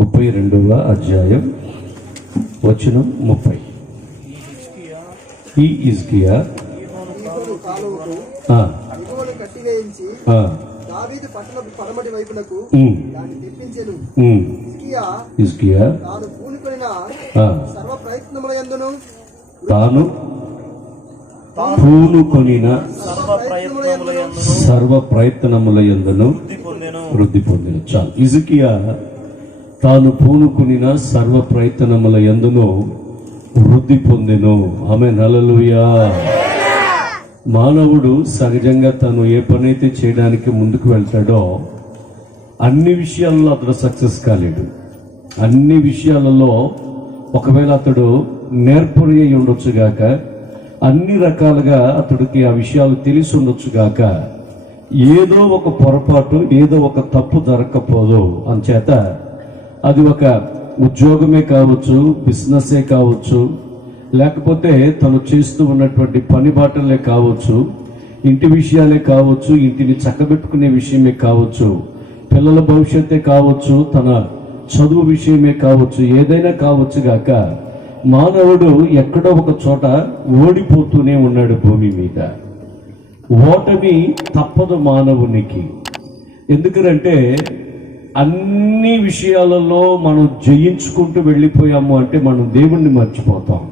32వ అధ్యాయం వచనం 30. ఈ హిజ్కియా దావీదు పట్టణపు పడమటి వైపునకు దాన్ని తెప్పించెను. హిజ్కియా తాను పూనుకొనిన సర్వ ప్రయత్నములందును వృద్ధి పొందిన. చాలు. హిజ్కియా తాను పూనుకొనిన సర్వ ప్రయత్నముల యందును వృద్ధి పొందెను. ఆమేన్. హల్లెలూయా. మానవుడు సహజంగా తను ఏ పనైతే చేయడానికి ముందుకు వెళ్తాడో అన్ని విషయాల్లో అతడు సక్సెస్ కాలేడు. అన్ని విషయాలలో ఒకవేళ అతడు నేర్పరి అయి ఉండొచ్చు గాక, అన్ని రకాలుగా అతడికి ఆ విషయాలు తెలిసి ఉండొచ్చు గాక, ఏదో ఒక పొరపాటు, ఏదో ఒక తప్పు జరగకపోదు. అంచేత అది ఒక ఉద్యోగమే కావచ్చు, బిజినెసే కావచ్చు, లేకపోతే తను చేస్తూ ఉన్నటువంటి పని బాటలే కావచ్చు, ఇంటి విషయాలే కావచ్చు, ఇంటిని చక్కబెట్టుకునే విషయమే కావచ్చు, పిల్లల భవిష్యత్తే కావచ్చు, తన చదువు విషయమే కావచ్చు, ఏదైనా కావచ్చు గాక, మానవుడు ఎక్కడో ఒక చోట ఓడిపోతూనే ఉన్నాడు భూమి మీద. ఓటమి తప్పదు మానవునికి. ఎందుకంటే అన్ని విషయాలలో మనం జయించుకుంటూ వెళ్ళిపోయాము అంటే మనం దేవుణ్ణి మర్చిపోతాం.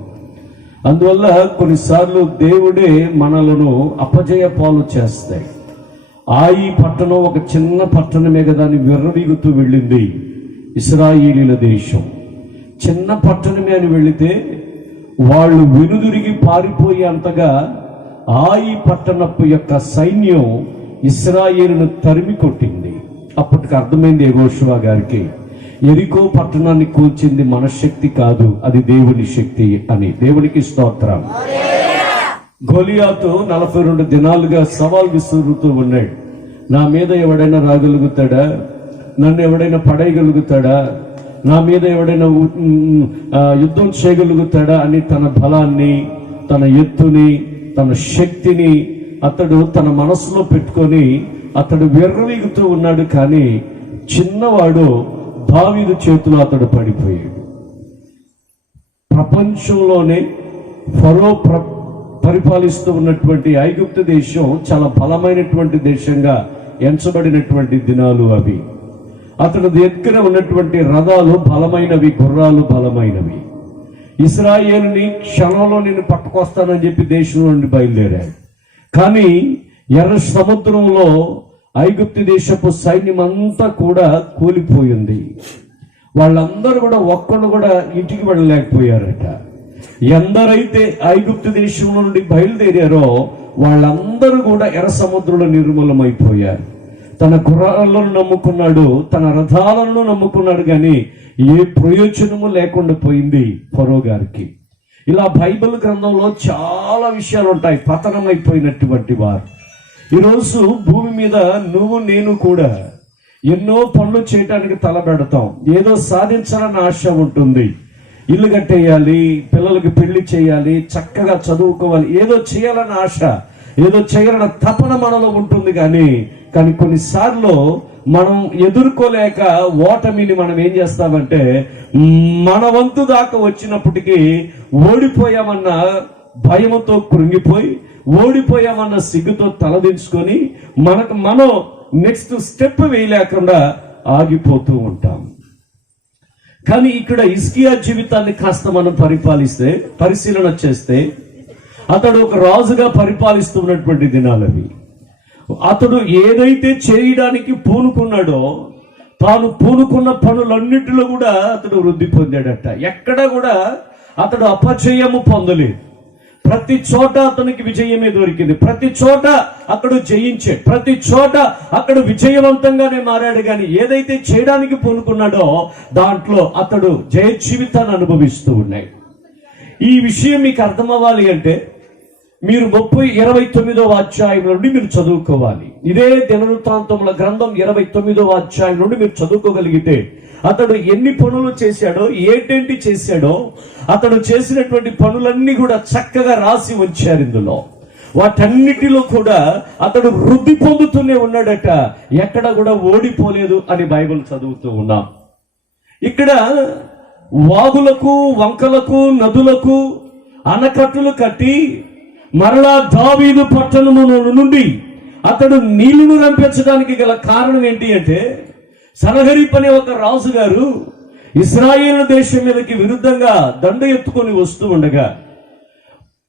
అందువల్ల కొన్నిసార్లు దేవుడే మనలను అపజయ పాలు చేస్తాయి. ఈ పట్టణం ఒక చిన్న పట్టణమే కదా అని విర్రవీగుతూ వెళ్ళింది ఇశ్రాయేలీల దేశం. చిన్న పట్టణమే అని వెళితే వాళ్ళు వెనుదిరిగి పారిపోయే అంతగా ఈ పట్టణపు యొక్క సైన్యం ఇశ్రాయేలును తరిమి కొట్టింది. అప్పటికి అర్థమైంది యెహోషువ గారికి, యెరికో పట్టణాన్ని కూల్చింది మన శక్తి కాదు, అది దేవుని శక్తి అని. దేవునికి స్తోత్రం. గొలియాతు 42 దినాలుగా సవాల్ విసురుతూ ఉన్నాడు. నా మీద ఎవడైనా రాగలుగుతాడా, నన్ను ఎవడైనా పడేయగలుగుతాడా, నా మీద ఎవడైనా యుద్ధం చేయగలుగుతాడా అని తన బలాన్ని, తన ఎత్తుని, తన శక్తిని అతడు తన మనసులో పెట్టుకొని అతడు విర్రవీగుతూ ఉన్నాడు. కానీ చిన్నవాడు దావీదు చేతిలో అతడు పడిపోయాడు. ప్రపంచంలోనే ఫరో పరిపాలిస్తూ ఉన్నటువంటి ఐగుప్తు దేశం చాలా బలమైనటువంటి దేశంగా ఎంచబడినటువంటి దినాలు అవి. అతని దగ్గర ఉన్నటువంటి రథాలు బలమైనవి, గుర్రాలు బలమైనవి. ఇశ్రాయేలుని క్షణంలో నేను పట్టుకొస్తానని చెప్పి దేశం నుండి బయలుదేరాడు. కానీ ఎర్ర సముద్రంలో ఐగుప్తు దేశపు సైన్యం అంతా కూడా కూలిపోయింది. వాళ్ళందరూ కూడా ఒక్కడు కూడా ఇంటికి వెళ్ళలేకపోయారట. ఎందరైతే ఐగుప్తు దేశంలో నుండి బయలుదేరారో వాళ్ళందరూ కూడా ఎర్ర సముద్రంలో నిర్మూలమైపోయారు. తన గుర్రాలను నమ్ముకున్నాడు, తన రథాలను నమ్ముకున్నాడు, కానీ ఏ ప్రయోజనము లేకుండా పోయింది ఫరో గారికి. ఇలా బైబిల్ గ్రంథంలో చాలా విషయాలు ఉంటాయి. పతనమైపోయినటువంటి వారు ఈరోజు భూమి మీద నువ్వు నేను కూడా ఎన్నో పనులు చేయటానికి తలబెడతాం. ఏదో సాధించాలని ఆశ ఉంటుంది. ఇల్లు కట్టేయాలి, పిల్లలకి పెళ్లి చేయాలి, చక్కగా చదువుకోవాలి, ఏదో చేయాలని ఆశ, ఏదో చేయాలన్న తపన మనలో ఉంటుంది. కానీ కొన్నిసార్లు మనం ఎదుర్కోలేక ఓటమిని మనం ఏం చేస్తామంటే మన వంతు దాకా వచ్చినప్పటికీ ఓడిపోయామన్న భయంతో కృంగిపోయి, ఓడిపోయామన్న సిగ్గుతో తలదించుకొని మనం నెక్స్ట్ స్టెప్ వేయలేకుండా ఆగిపోతూ ఉంటాం. కానీ ఇక్కడ హిజ్కియా జీవితాన్ని కాస్త మనం పరిశీలన చేస్తే అతడు ఒక రాజుగా పరిపాలిస్తున్నటువంటి దినాలవి. అతడు ఏదైతే చేయడానికి పూనుకున్నాడో తాను పూనుకున్న పనులన్నిటిలో కూడా అతడు వృద్ధి పొందాడట. ఎక్కడ కూడా అతడు అపజయము పొందలేదు. ప్రతి చోట అతనికి విజయమే దొరికింది. ప్రతి చోట అతడు జయించాడు. ప్రతి చోట అతడు విజయవంతంగానే మారాడు. కానీ ఏదైతే చేయడానికి పూనుకున్నాడో దాంట్లో అతడు జయ జీవితాన్ని అనుభవిస్తూ ఉన్నాడు. ఈ విషయం మీకు అర్థమవ్వాలి అంటే మీరు 29వ అధ్యాయం నుండి మీరు చదువుకోవాలి. ఇదే దినవృత్తాంతముల గ్రంథం 29వ అధ్యాయం నుండి మీరు చదువుకోగలిగితే అతడు ఎన్ని పనులు చేశాడో, ఏంటేంటి చేశాడో, అతడు చేసినటువంటి పనులన్నీ కూడా చక్కగా రాసి ఉంచారు. ఇందులో వాటన్నిటిలో కూడా అతడు వృద్ధి పొందుతూనే ఉన్నాడట, ఎక్కడ కూడా ఓడిపోలేదు అని బైబిల్ చదువుతూ ఉన్నాం. ఇక్కడ వాగులకు, వంకలకు, నదులకు ఆనకట్టులు కట్టి మరలా దావీదు పట్టణము నుండి అతడు నీళ్లను రంపించడానికి గల కారణం ఏంటి అంటే, సనహరీబ్ అనే ఒక రాజు గారు ఇశ్రాయేలు దేశం మీదకి విరుద్ధంగా దండ ఎత్తుకొని వస్తూ ఉండగా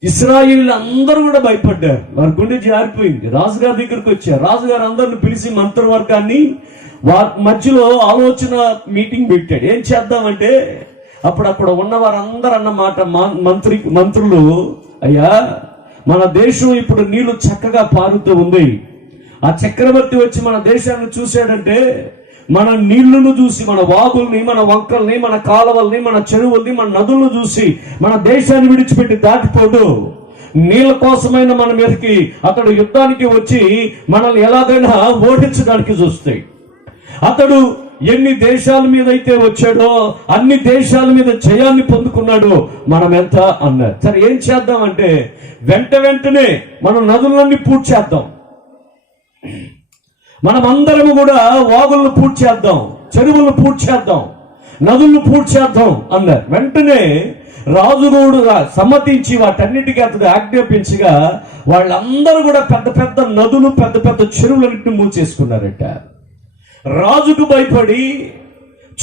ఇశ్రాయేలు అందరూ కూడా భయపడ్డారు. వారి గుండె జారిపోయింది. రాజుగారి దగ్గరికి వచ్చారు. రాజుగారు అందరిని పిలిచి మంత్రివర్గాన్ని వారి మధ్యలో ఆలోచన మీటింగ్ పెట్టాడు. ఏం చేద్దామంటే, అప్పుడు అక్కడ ఉన్న వారందరూ అన్నమాట, మంత్రులు, అయ్యా మన దేశం ఇప్పుడు నీళ్లు చక్కగా పారుతూ ఉంది. ఆ చక్రవర్తి వచ్చి మన దేశాన్ని చూశాడంటే మన నీళ్లను చూసి, మన వాగుల్ని, మన వంకల్ని, మన కాలువల్ని, మన చెరువుల్ని, మన నదులను చూసి మన దేశాన్ని విడిచిపెట్టి దాటిపోడు. నీళ్ళ కోసమైన మన మీదకి అతడు యుద్ధానికి వచ్చి మనల్ని ఎలాగైనా ఓడించడానికి చూస్తాయి. అతడు ఎన్ని దేశాల మీద అయితే వచ్చాడో అన్ని దేశాల మీద జయాన్ని పొందుకున్నాడు. మనం ఎంత అన్నారు. సరే ఏం చేద్దామంటే, వెంటనే మనం నదులన్నీ పూర్తి చేద్దాం, మనం అందరము కూడా వాగులను పూర్తి చేద్దాం, చెరువులను పూర్తి చేద్దాం, నదులను పూర్తి చేద్దాం అన్నారు. వెంటనే రాజుగోడు సమ్మతించి వాటన్నిటికీ అతడు ఆజ్ఞాపించగా వాళ్ళందరూ కూడా పెద్ద పెద్ద నదులు, పెద్ద పెద్ద చెరువులన్నింటినీ మూసేసుకున్నారట. రాజుకు భయపడి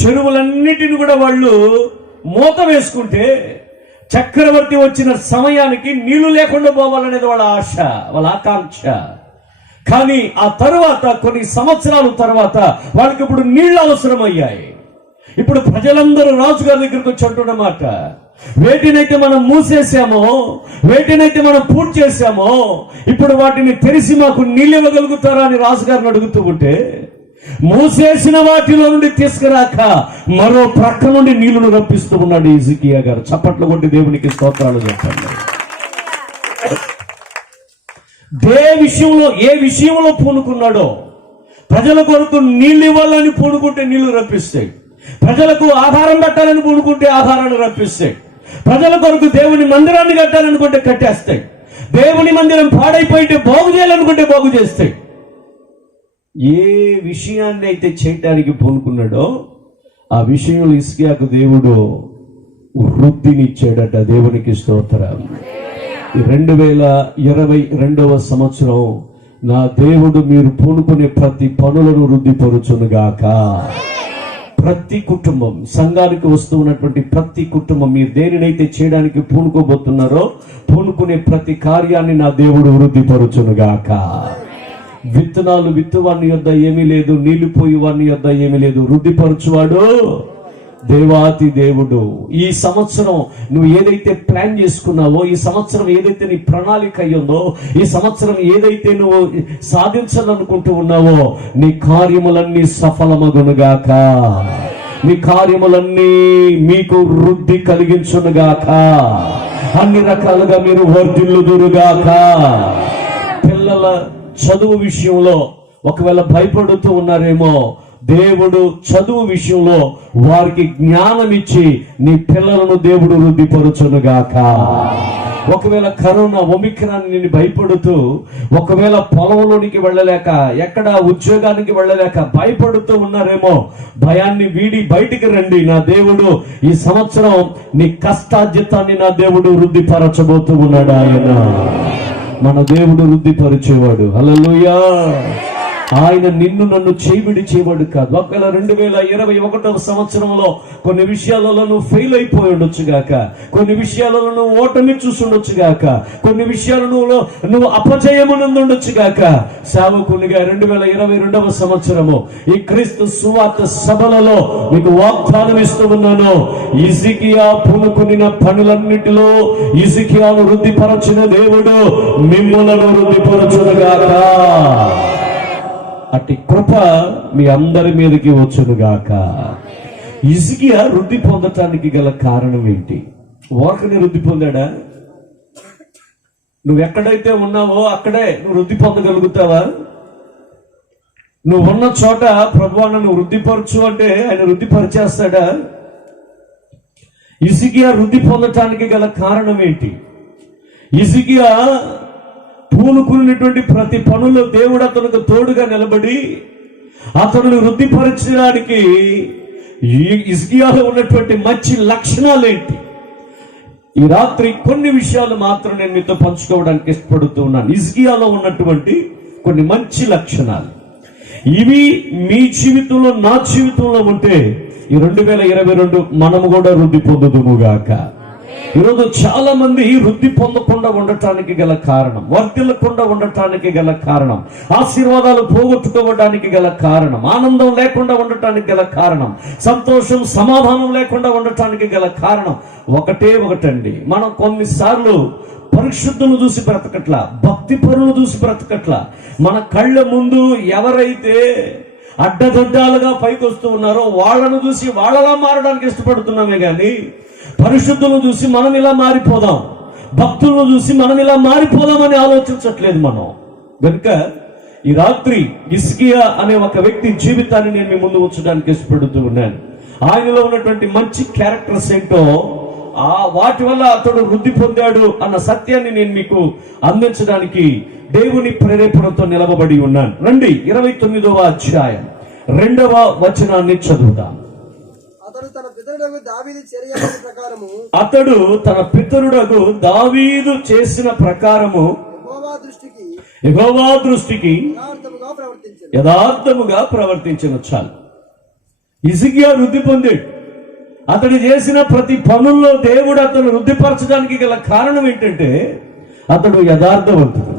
చెరువులన్నిటిని కూడా వాళ్ళు మూత వేసుకుంటే చక్రవర్తి వచ్చిన సమయానికి నీళ్లు లేకుండా పోవాలనేది వాళ్ళ ఆశ, వాళ్ళ ఆకాంక్ష. కానీ ఆ తరువాత కొన్ని సంవత్సరాల తర్వాత వాళ్ళకి ఇప్పుడు నీళ్లు అవసరమయ్యాయి. ఇప్పుడు ప్రజలందరూ రాజుగారి దగ్గరికి వచ్చి అంటున్నమాట, వేటినైతే మనం మూసేసామో, వేటినైతే మనం పూర్తి చేశామో, ఇప్పుడు వాటిని తెరిచి మాకు నీళ్ళు ఇవ్వగలుగుతారా అని రాజుగారిని అడుగుతూ ఉంటే, మూసేసిన వాటిలో నుండి తీసుకురాక మరో ప్రక్క నుండి నీళ్లను రప్పిస్తూ ఉన్నాడు హిజ్కియా గారు. చప్పట్లు కొట్టి దేవునికి స్తోత్రాలు చెప్పండి. ఏ విషయంలో పూనుకున్నాడో, ప్రజల కొరకు నీళ్లు ఇవ్వాలని పూనుకుంటే నీళ్లు రప్పిస్తాయి, ప్రజలకు ఆహారం పెట్టాలని పూనుకుంటే ఆహారాన్ని రప్పిస్తాయి, ప్రజల కొరకు దేవుని మందిరాన్ని కట్టాలనుకుంటే కట్టేస్తాయి, దేవుని మందిరం పాడైపోయింటే బాగు చేయాలనుకుంటే బాగు చేస్తాయి. ఏ విషయాన్ని అయితే చేయటానికి పూనుకున్నాడో ఆ విషయంలో హిజ్కియాకు దేవుడు వృద్ధినిచ్చాడట. దేవునికి స్తోత్రం. 2022వ సంవత్సరం నా దేవుడు మీరు పూనుకునే ప్రతి పనులను వృద్ధిపరుచునుగాక. ప్రతి కుటుంబం, సంఘానికి వస్తూ ఉన్నటువంటి ప్రతి కుటుంబం, మీరు దేనినైతే చేయడానికి పూనుకోబోతున్నారో పూనుకునే ప్రతి కార్యాన్ని నా దేవుడు వృద్ధిపరుచునుగాక. విత్తనాలు విత్తువాని యొద్ద ఏమీ లేదు, నీళ్లు పోయి వాని యొద్ద ఏమీ లేదు, వృద్ధిపరచువాడు దేవాతి దేవుడు. ఈ సంవత్సరం నువ్వు ఏదైతే ప్లాన్ చేసుకున్నావో, ఈ సంవత్సరం ఏదైతే నీ ప్రణాళిక అయ్యిందో, ఈ సంవత్సరం ఏదైతే నువ్వు సాధించాలనుకుంటూ ఉన్నావో, నీ కార్యములన్నీ సఫలమగునుగాక, నీ కార్యములన్నీ మీకు వృద్ధి కలిగించునుగాక, అన్ని రకాలుగా మీరు వర్ధిల్లుదురుగాక. పిల్లల చదువు విషయంలో ఒకవేళ భయపడుతూ ఉన్నారేమో, దేవుడు చదువు విషయంలో వారికి జ్ఞానం ఇచ్చి నీ పిల్లలను దేవుడు వృద్ధిపరచునుగాక. ఒకవేళ కరోనా ఒమిక్రాన్ నిన్ను భయపడుతూ, ఒకవేళ పొలంలోనికి వెళ్ళలేక, ఎక్కడ ఉద్యోగానికి వెళ్ళలేక భయపడుతూ ఉన్నారేమో, భయాన్ని వీడి బయటికి రండి. నా దేవుడు ఈ సంవత్సరం నీ కష్టార్జితాన్ని నా దేవుడు వృద్ధిపరచబోతూ ఉన్నాడు. ఆయన మన దేవుడు వృద్ధిపరిచేవాడు. హల్లెలూయా. ఆయన నిన్ను నన్ను చేయవాడు కాదు. ఒకవేళ 2021వ సంవత్సరంలో కొన్ని విషయాలలో నువ్వు ఫెయిల్ అయిపోయి ఉండొచ్చు గాక, కొన్ని విషయాలలో నువ్వు ఓటమి చూసుండొచ్చు గాక, కొన్ని విషయాలను నువ్వు అపజయమునందుండొచ్చు గాక. సేవకునిగా 2022వ సంవత్సరము ఈ క్రీస్తు సువార్త సభలలో మీకు వాగ్దానం ఇస్తూ ఉన్నాను. హిజ్కియా పూనుకున్న పనులన్నిటిలో హిజ్కియాను వృద్ధిపరచిన దేవుడు మిమ్ములను వృద్ధిపరచునుగాక. అట్టి కృప మీ అందరి మీదకి వచ్చునుగాక. హిజ్కియా వృద్ధి పొందటానికి గల కారణం ఏంటి? వాకని వృద్ధి పొందాడా? నువ్వు ఎక్కడైతే ఉన్నావో అక్కడే నువ్వు వృద్ధి పొందగలుగుతావా? నువ్వు ఉన్న చోట ప్రభువా నన్ను వృద్ధిపరచు అంటే ఆయన వృద్ధిపరిచేస్తాడా? హిజ్కియా వృద్ధి పొందటానికి గల కారణం ఏంటి? హిజ్కియా పూనుకున్నటువంటి ప్రతి పనుల్లో దేవుడు అతనికి తోడుగా నిలబడి అతను వృద్ధిపరచడానికి హిజ్కియాలో ఉన్నటువంటి మంచి లక్షణాలు ఏంటి? ఈ రాత్రి కొన్ని విషయాలు మాత్రం నేను మీతో పంచుకోవడానికి ఇష్టపడుతూ ఉన్నాను. హిజ్కియాలో ఉన్నటువంటి కొన్ని మంచి లక్షణాలు ఇవి మీ జీవితంలో, నా జీవితంలో ఉంటే ఈ 2022 మనము కూడా వృద్ధి పొందుదుముగాక. ఈరోజు చాలా మంది వృద్ధి పొందకుండా ఉండటానికి గల కారణం, వర్ధిల్లకుండా ఉండటానికి గల కారణం, ఆశీర్వాదాలు పోగొట్టుకోవడానికి గల కారణం, ఆనందం లేకుండా ఉండటానికి గల కారణం, సంతోషం సమాధానం లేకుండా ఉండటానికి గల కారణం ఒకటండి. మనం కొన్నిసార్లు పరిశుద్ధులు చూసి బ్రతకట్లా, భక్తి పరులు చూసి బ్రతకట్లా. మన కళ్ళ ముందు ఎవరైతే అడ్డదడ్డాలుగా పైకి వస్తూ ఉన్నారో వాళ్ళను చూసి వాళ్ళలా మారడానికి ఇష్టపడుతున్నామే కానీ పరిశుద్ధులను చూసి మనం ఇలా మారిపోదాం, భక్తులను చూసి మనం ఇలా మారిపోదామని ఆలోచించట్లేదు మనం. కనుక ఈ రాత్రి హిజ్కియా అనే ఒక వ్యక్తి జీవితాన్ని నేను మీ ముందు ఉంచడానికి ఇష్టపడుతూ ఉన్నాను. ఆయనలో ఉన్నటువంటి మంచి క్యారెక్టర్స్ ఏంటో, వాటి వల్ల అతడు వృద్ధి పొందాడు అన్న సత్యాన్ని నేను మీకు అందించడానికి దేవుని ప్రేరేపణతో నిలవబడి ఉన్నాను. రండి 29వ అధ్యాయం 2వ వచనాన్ని చదువుతాం. అతడు తన పితరుడగు దావీదు చేసిన ప్రకారము యెహోవా దృష్టికి యథార్థముగా ప్రవర్తించిన. చాలు. హిజ్కియా వృద్ధి పొందాడు. అతడు చేసిన ప్రతి పనుల్లో దేవుడు అతను వృద్ధిపరచడానికి గల కారణం ఏంటంటే అతడు యథార్థవంతుడు.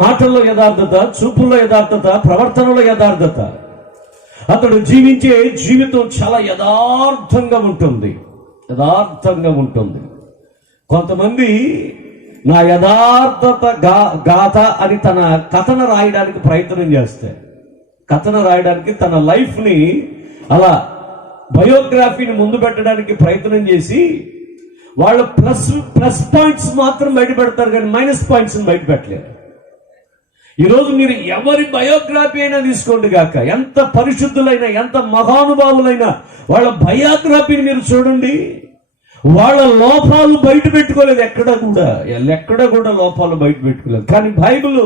మాటల్లో యథార్థత, చూపుల్లో యథార్థత, ప్రవర్తనలో యథార్థత. అతడు జీవించే జీవితం చాలా యథార్థంగా ఉంటుంది. కొంతమంది నా యథార్థత గాథ అని తన కథను రాయడానికి ప్రయత్నం చేస్తారు. కథను రాయడానికి తన లైఫ్ ని అలా బయోగ్రఫీని ముందు పెట్టడానికి ప్రయత్నం చేసి వాళ్ళ ప్లస్ పాయింట్స్ మాత్రం బయట పెడతారు కానీ మైనస్ పాయింట్స్ బయట పెట్టలేరు. ఈరోజు మీరు ఎవరి బయోగ్రఫీ అయినా తీసుకోండి గాక, ఎంత పరిశుద్ధులైనా, ఎంత మహానుభావులైనా వాళ్ళ బయోగ్రఫీని మీరు చూడండి, వాళ్ళ లోపాలు బయట పెట్టుకోలేదు. ఎక్కడ కూడా లోపాలు బయట పెట్టుకోలేదు. కానీ బైబిల్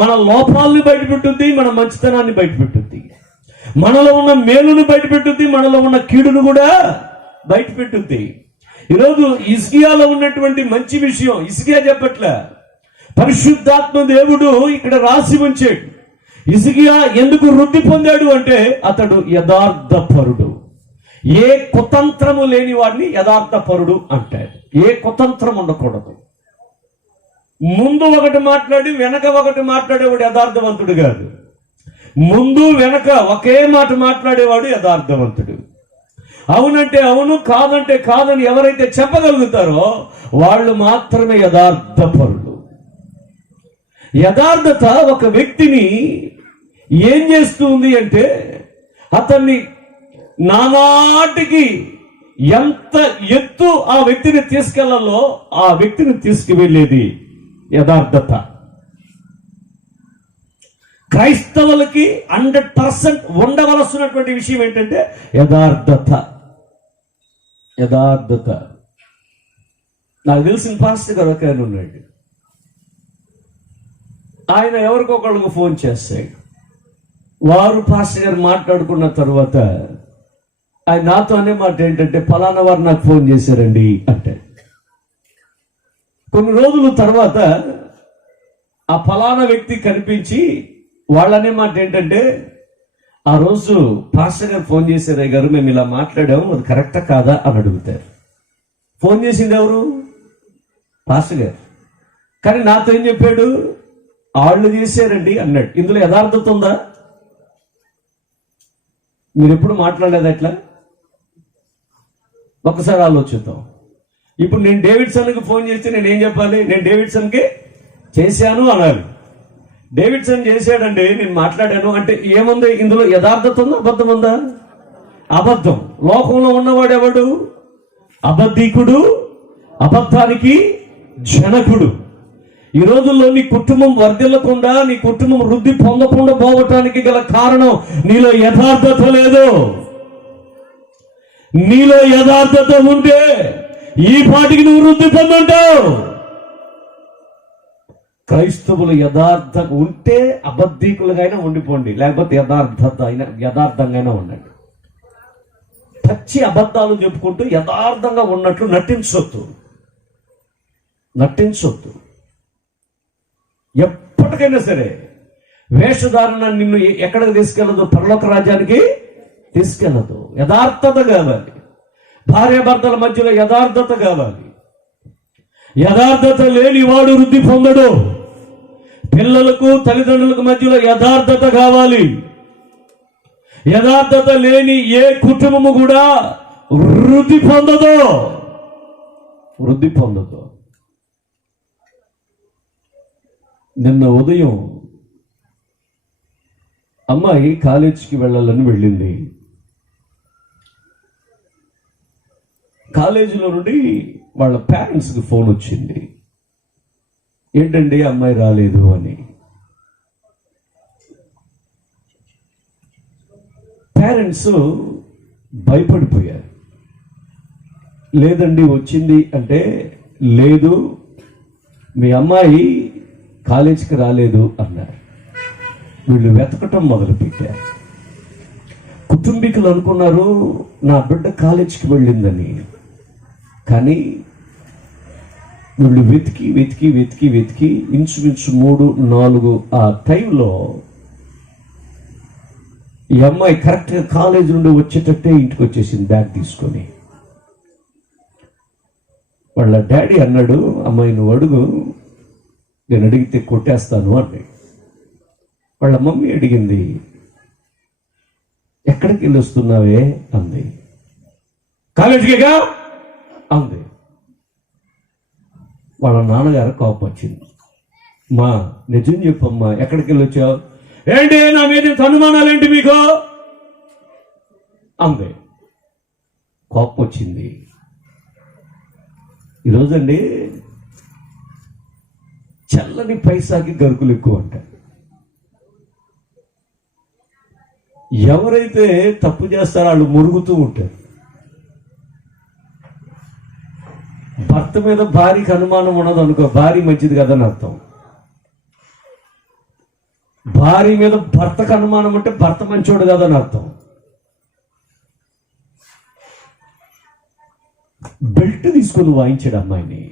మన లోపాలని బయట పెట్టుద్ది, మన మంచితనాన్ని బయట పెట్టుద్ది, మనలో ఉన్న మేలును బయట పెట్టుద్ది, మనలో ఉన్న కీడును కూడా బయట పెట్టుద్ది. ఈరోజు హిజ్కియాలో ఉన్నటువంటి మంచి విషయం హిజ్కియా చెప్పట్లే, పరిశుద్ధాత్మ దేవుడు ఇక్కడ రాసి ఉంచాడు. హిజ్కియా ఎందుకు వృద్ధి పొందాడు అంటే అతడు యథార్థపరుడు. ఏ కుతంత్రము లేని వాడిని యథార్థపరుడు అంటాడు. ఏ కుతంత్రం ఉండకూడదు. ముందు ఒకటి మాట్లాడి వెనక ఒకటి మాట్లాడేవాడు యథార్థవంతుడు కాదు. ముందు వెనక ఒకే మాట మాట్లాడేవాడు యథార్థవంతుడు. అవునంటే అవును, కాదంటే కాదని ఎవరైతే చెప్పగలుగుతారో వాళ్ళు మాత్రమే యథార్థపరులు. యథార్థత ఒక వ్యక్తిని ఏం చేస్తుంది అంటే అతన్ని నానాటికి ఎంత ఎత్తు ఆ వ్యక్తిని తీసుకెళ్లాలో ఆ వ్యక్తిని తీసుకువెళ్ళేది యథార్థత. క్రైస్తవులకి 100% ఉండవలసినటువంటి విషయం ఏంటంటే యథార్థత. నాకు తెలిసిన పాస్టర్ గారు ఒక ఆయన ఉన్నాడు. ఆయన ఎవరికొకళ్ళకు ఫోన్ చేస్తాడు. వారు పాస్టర్ గారు మాట్లాడుకున్న తర్వాత ఆయన నాతో అనే మాట ఏంటంటే ఫలానా వారు నాకు ఫోన్ చేశారండి అంటే. కొన్ని రోజుల తర్వాత ఆ ఫలానా వ్యక్తి కనిపించి వాళ్ళనే మాట ఏంటంటే ఆ రోజు పాస్టర్ గారు ఫోన్ చేశారు గారు, మేము ఇలా మాట్లాడాము, అది కరెక్టా కాదా అని అడుగుతారు. ఫోన్ చేసింది ఎవరు? పాస్టర్ గారు. కానీ నాతో ఏం చెప్పాడు? వాళ్ళు చేశారండి అన్నాడు. ఇందులో యథార్థత ఉందా? మీరు ఎప్పుడు మాట్లాడలేదు అట్లా? ఒకసారి ఆలోచిద్దాం. ఇప్పుడు నేను డేవిడ్సన్కి ఫోన్ చేస్తే నేను ఏం చెప్పాలి? నేను డేవిడ్సన్కి చేశాను అనాలి. డేవిడ్సన్ చేశాడండి, నేను మాట్లాడాను అంటే ఏముంది? ఇందులో యథార్థత ఉందా, అబద్ధం ఉందా? అబద్ధం. లోకంలో ఉన్నవాడు ఎవడు? అబద్ధికుడు, అబద్ధానికి జనకుడు. ఈ రోజుల్లో నీ కుటుంబం వర్ధిల్లకుండా, నీ కుటుంబం వృద్ధి పొందకుండా పోవటానికి గల కారణం నీలో యథార్థత లేదు. నీలో యథార్థత ఉంటే ఈ పాటికి నువ్వు వృద్ధి పొందుంటావు. క్రైస్తవులు యథార్థంగా ఉంటే అబద్ధీకులుగా ఉండిపోండి, లేకపోతే యథార్థంగా ఉండండి. పచ్చి అబద్ధాలు చెప్పుకుంటూ యథార్థంగా ఉన్నట్లు నటించొద్దు. ఎప్పటికైనా సరే వేషధారణ నిన్ను ఎక్కడికి తీసుకెళ్ళదు? పరలోక రాజ్యానికి తీసుకెళ్ళదు. యథార్థత కావాలి. భార్యాభర్తల మధ్యలో యథార్థత కావాలి. యథార్థత లేని వాడు వృద్ధి పొందడు. పిల్లలకు తల్లిదండ్రులకు మధ్యలో యథార్థత కావాలి. యథార్థత లేని ఏ కుటుంబము కూడా వృద్ధి పొందదు. నిన్న ఉదయం అమ్మాయి కాలేజీకి వెళ్ళాలని వెళ్ళింది. కాలేజీలో నుండి వాళ్ళ పేరెంట్స్కి ఫోన్ వచ్చింది, ఏంటండి అమ్మాయి రాలేదు అని. పేరెంట్స్ భయపడిపోయారు. లేదండి వచ్చింది అంటే, లేదు మీ అమ్మాయి కాలేజీకి రాలేదు అన్నారు. వీళ్ళు వెతకటం మొదలుపెట్టారు. కుటుంబీకులు అనుకున్నారు నా బిడ్డ కాలేజీకి వెళ్ళిందని. కానీ వీళ్ళు వెతికి ఇంచుమించు 3-4 ఆ టైంలో ఈ అమ్మాయి కరెక్ట్గా కాలేజీ నుండి వచ్చేటట్టే ఇంటికి వచ్చేసింది బ్యాగ్ తీసుకొని. వాళ్ళ డాడీ అన్నాడు, అమ్మాయి నువ్వు అడుగు, నేను అడిగితే కొట్టేస్తాను అన్నాడు. వాళ్ళ మమ్మీ అడిగింది, ఎక్కడికి వెళ్ళి వస్తున్నావే అంది. కాలేజీగా అంది. వాళ్ళ నాన్నగారు కోపం వచ్చింది. మా నిజం చెప్పమ్మా, ఎక్కడికి వెళ్ళి వచ్చావు? ఏంటి నా మీద అనుమానాలేంటి మీకు అంది. కోపం వచ్చింది. ఈరోజండి చల్లని పైసాకి గరుకులు ఎక్కువ అంటారు. ఎవరైతే తప్పు చేస్తారో వాళ్ళు మురుగుతూ ఉంటారు. భర్త మీద భార్యకి అనుమానం ఉన్నది అనుకో, భార్య మంచిది కదని అర్థం. భార్య మీద భర్తకు అనుమానం ఉంటే భర్త మంచోడు కదని అర్థం. బెల్ట్ తీసుకుని వాయించాడు అమ్మాయిని.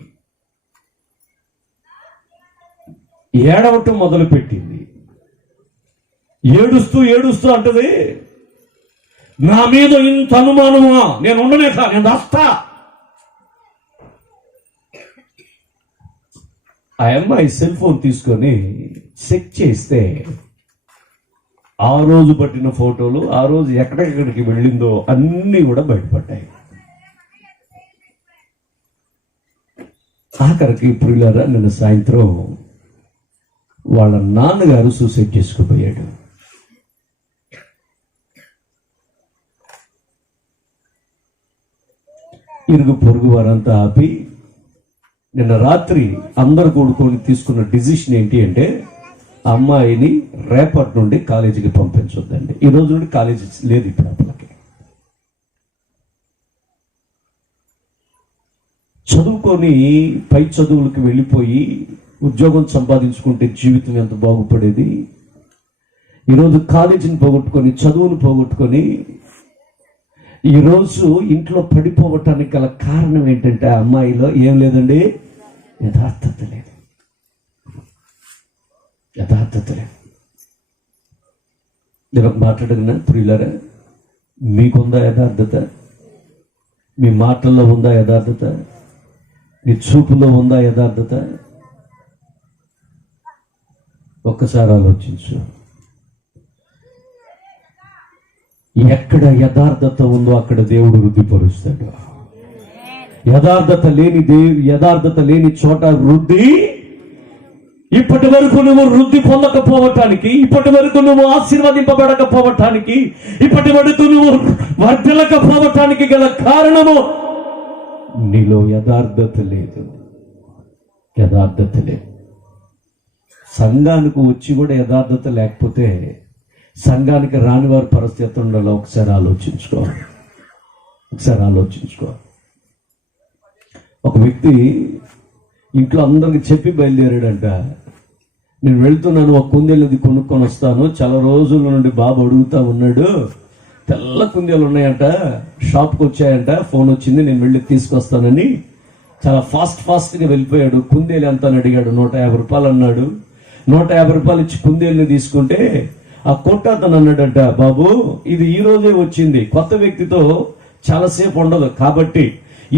ఏడవటం మొదలు పెట్టింది. ఏడుస్తూ అంటది, నా మీద ఇంత అనుమానమా, నేను ఉండనే కా, నేను దాస్తా. ఆ అమ్మాయి సెల్ ఫోన్ తీసుకొని చెక్ చేస్తే ఆ రోజు పట్టిన ఫోటోలు, ఆ రోజు ఎక్కడెక్కడికి వెళ్ళిందో అన్నీ కూడా బయటపడ్డాయి. ఆఖరికి ప్రియులారా, నిన్న సాయంత్రం వాళ్ళ నాన్నగారు సూసైడ్ చేసుకుపోయాడు. ఇరుగు పొరుగు వారంతా ఆపి నిన్న రాత్రి అందరు కూడుకొని తీసుకున్న డిసిషన్ ఏంటి అంటే, అమ్మాయిని రేపటి నుండి కాలేజీకి పంపించొద్దండి. ఈ రోజు నుండి కాలేజీ లేదు ఇప్పుడు అప్పటికి. చదువుకొని పై చదువులకు వెళ్ళిపోయి ఉద్యోగం సంపాదించుకుంటే జీవితం ఎంత బాగుపడేది. ఈరోజు కాలేజీని పోగొట్టుకొని, చదువును పోగొట్టుకొని ఈరోజు ఇంట్లో పడిపోవటానికి గల కారణం ఏంటంటే, ఆ అమ్మాయిలో ఏం లేదండి, యథార్థత లేదు. నేను మాట్లాడగలనా ప్రియులారా? మీకుందా యథార్థత? మీ మాటల్లో ఉందా యథార్థత? మీ చూపులో ఉందా యథార్థత? ఒక్కసారి ఆలోచించు. ఎక్కడ యథార్థత ఉందో అక్కడ దేవుడు వృద్ధిపరుస్తాడు. యథార్థత లేని చోట వృద్ధి. ఇప్పటి వరకు నువ్వు వృద్ధి పొందకపోవటానికి, ఇప్పటి వరకు నువ్వు ఆశీర్వదింపబడకపోవటానికి, ఇప్పటి వరకు నువ్వు వర్ధిల్లకపోవటానికి గల కారణము నీలో యథార్థత లేదు. సంఘానికి వచ్చి కూడా యథార్థత లేకపోతే సంఘానికి రాని వారి పరిస్థితి ఉండాలి. ఒకసారి ఆలోచించుకో. ఒక వ్యక్తి ఇంట్లో అందరికి చెప్పి బయలుదేరాడంట, నేను వెళ్తున్నాను, ఒక కుందేలుది కొనుక్కొని వస్తాను. చాలా రోజుల నుండి బాబు అడుగుతా ఉన్నాడు, తెల్ల కుందేలు ఉన్నాయంట, షాప్కి వచ్చాయంట, ఫోన్ వచ్చింది, నేను వెళ్ళి తీసుకొస్తానని చాలా ఫాస్ట్గా వెళ్ళిపోయాడు. కుందేలు ఎంత అని అడిగాడు. 150 రూపాయలు అన్నాడు. 150 రూపాయలు ఇచ్చి కుందేలుని తీసుకుంటే ఆ కొట్టతను అన్నాడంట, బాబు ఇది ఈ రోజే వచ్చింది, కొత్త వ్యక్తితో చాలాసేపు ఉండదు, కాబట్టి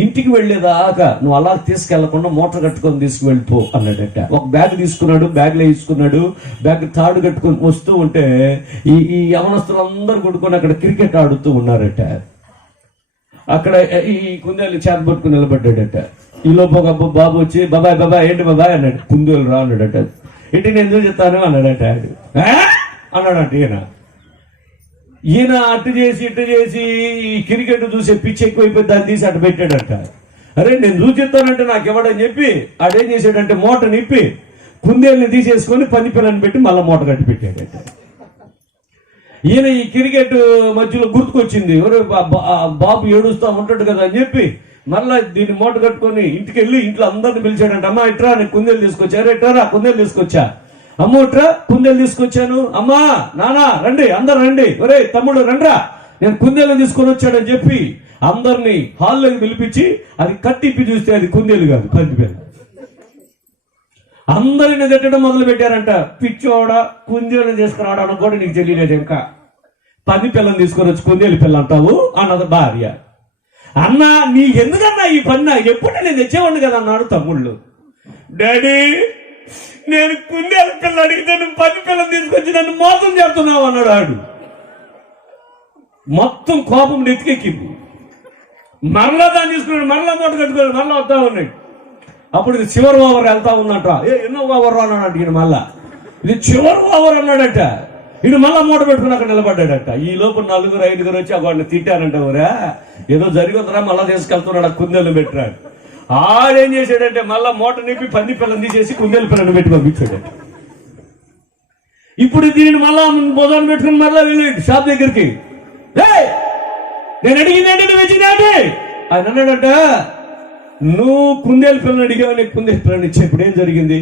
ఇంటికి వెళ్ళేదాకా నువ్వు అలా తీసుకెళ్లకుండా మోటార్ కట్టుకొని తీసుకువెళ్ళిపో అన్నాడట. ఒక బ్యాగ్ తీసుకున్నాడు, బ్యాగ్లో వేసుకున్నాడు, బ్యాగ్ తాడు కట్టుకొని వస్తూ ఉంటే ఈ యవనస్తులందరూ కొడుకొని అక్కడ క్రికెట్ ఆడుతూ ఉన్నారట. అక్కడ ఈ కుందేలు చేత పట్టుకుని నిలబడ్డాడట. ఈ లోపు ఒక బాబు వచ్చి, బాబాయ్ ఏంటి బాబాయ్ అన్నాడు. కుందేలు రా అన్నాడట. ఏంటి నేను ఎందుకు చెప్తాను అన్నాడట. అన్నాడట ఈయన అటు చేసి ఇటు చేసి ఈ క్రికెట్ చూసే పిచ్చి ఎక్కువైపోయి దాన్ని తీసి అటు పెట్టాడట. అరే నేను చూచిస్తానంటే నాకు ఇవ్వడని చెప్పి ఆడేం చేశాడంటే మూట నిప్పి కుందేల్ని తీసేసుకొని పంది పిల్లని పెట్టి మళ్ళీ మూట కట్టి పెట్టాడట. ఈయన ఈ క్రికెట్ మధ్యలో గుర్తుకొచ్చింది, బాబు ఏడుస్తా ఉంటాడు కదా అని చెప్పి మళ్ళా దీన్ని మూట కట్టుకొని ఇంటికి వెళ్ళి ఇంట్లో అందరిని పిలిచాడంట. అమ్మా ఇట్రా నేను కుందేలు తీసుకొచ్చా. అరే ఇట్రా కుందేలు తీసుకొచ్చా. అమ్మ ఇట్రా కుందేలు తీసుకొచ్చాను. అమ్మా నానా రండి, అందరు రండి, ఒరే తమ్ముడు రండ్రా, నేను కుందేలు తీసుకొని వచ్చాడని చెప్పి అందరినీ హాల్లోకి పిలిపించి అది కట్టిప్పి చూస్తే అది కుందేలు కాదు, పంది పిల్ల. అందరిని తిట్టడం మొదలు పెట్టారంట. పిచ్చోడ కుందేలు తీసుకురావడం కూడా నీకు తెలియలేదు, ఇంకా పంది పిల్లని తీసుకొని వచ్చి కుందేలు పిల్ల అంటావు అన్నది భార్య. అన్న నీ ఎందుకన్నా ఈ పన్న, ఎప్పుడు నేను తెచ్చేవాడిని కదా అన్నాడు తమ్ముళ్ళు. డాడీ నేను కుందేలు పిల్ల అడిగితే నువ్వు పంది పిల్లని తీసుకొచ్చి నన్ను మోసం చేస్తున్నావు అన్నాడు. ఆడు మొత్తం కోపం నెత్తికెక్కింది. మరలా దాన్ని తీసుకున్నాడు, మరలా మూట కట్టుకున్నాడు, మరలా వస్తా ఉన్నాడు. అప్పుడు ఇది చివరి ఓవర్ వెళ్తా ఉందంట. ఎన్నో ఓవర్ అన్నాడంట ఈయన. మళ్ళా ఇది చివరి ఓవర్ అన్నాడట. ఈయన మళ్ళా మూట పెట్టుకుని అక్కడ నిలబడ్డాడట. ఈ లోపు 4-5 వచ్చి వాడిని తిట్టారంట. ఊరా ఏదో జరిగిందిరా, మళ్ళా తీసుకెళ్తున్నాడు, కుందేలు పెట్టాడు. ఆడేం చేశాడంటే మళ్ళా మూట నింపి పంది పిల్లని తీసేసి కుందేలు పిల్లని పెట్టి పంపించాడట. ఇప్పుడు దీనిని మళ్ళా భోజనం పెట్టుకుని మళ్ళా వెళ్ళాడు షాప్ దగ్గరికి. నేను అడిగింది ఏంటంటే వెచ్చినాడే ఆయన అన్నాడంట, నువ్వు కుందేలు పిల్లని అడిగావు, నీకు కుందేలు పిల్లని ఇచ్చా, ఇప్పుడు ఏం జరిగింది?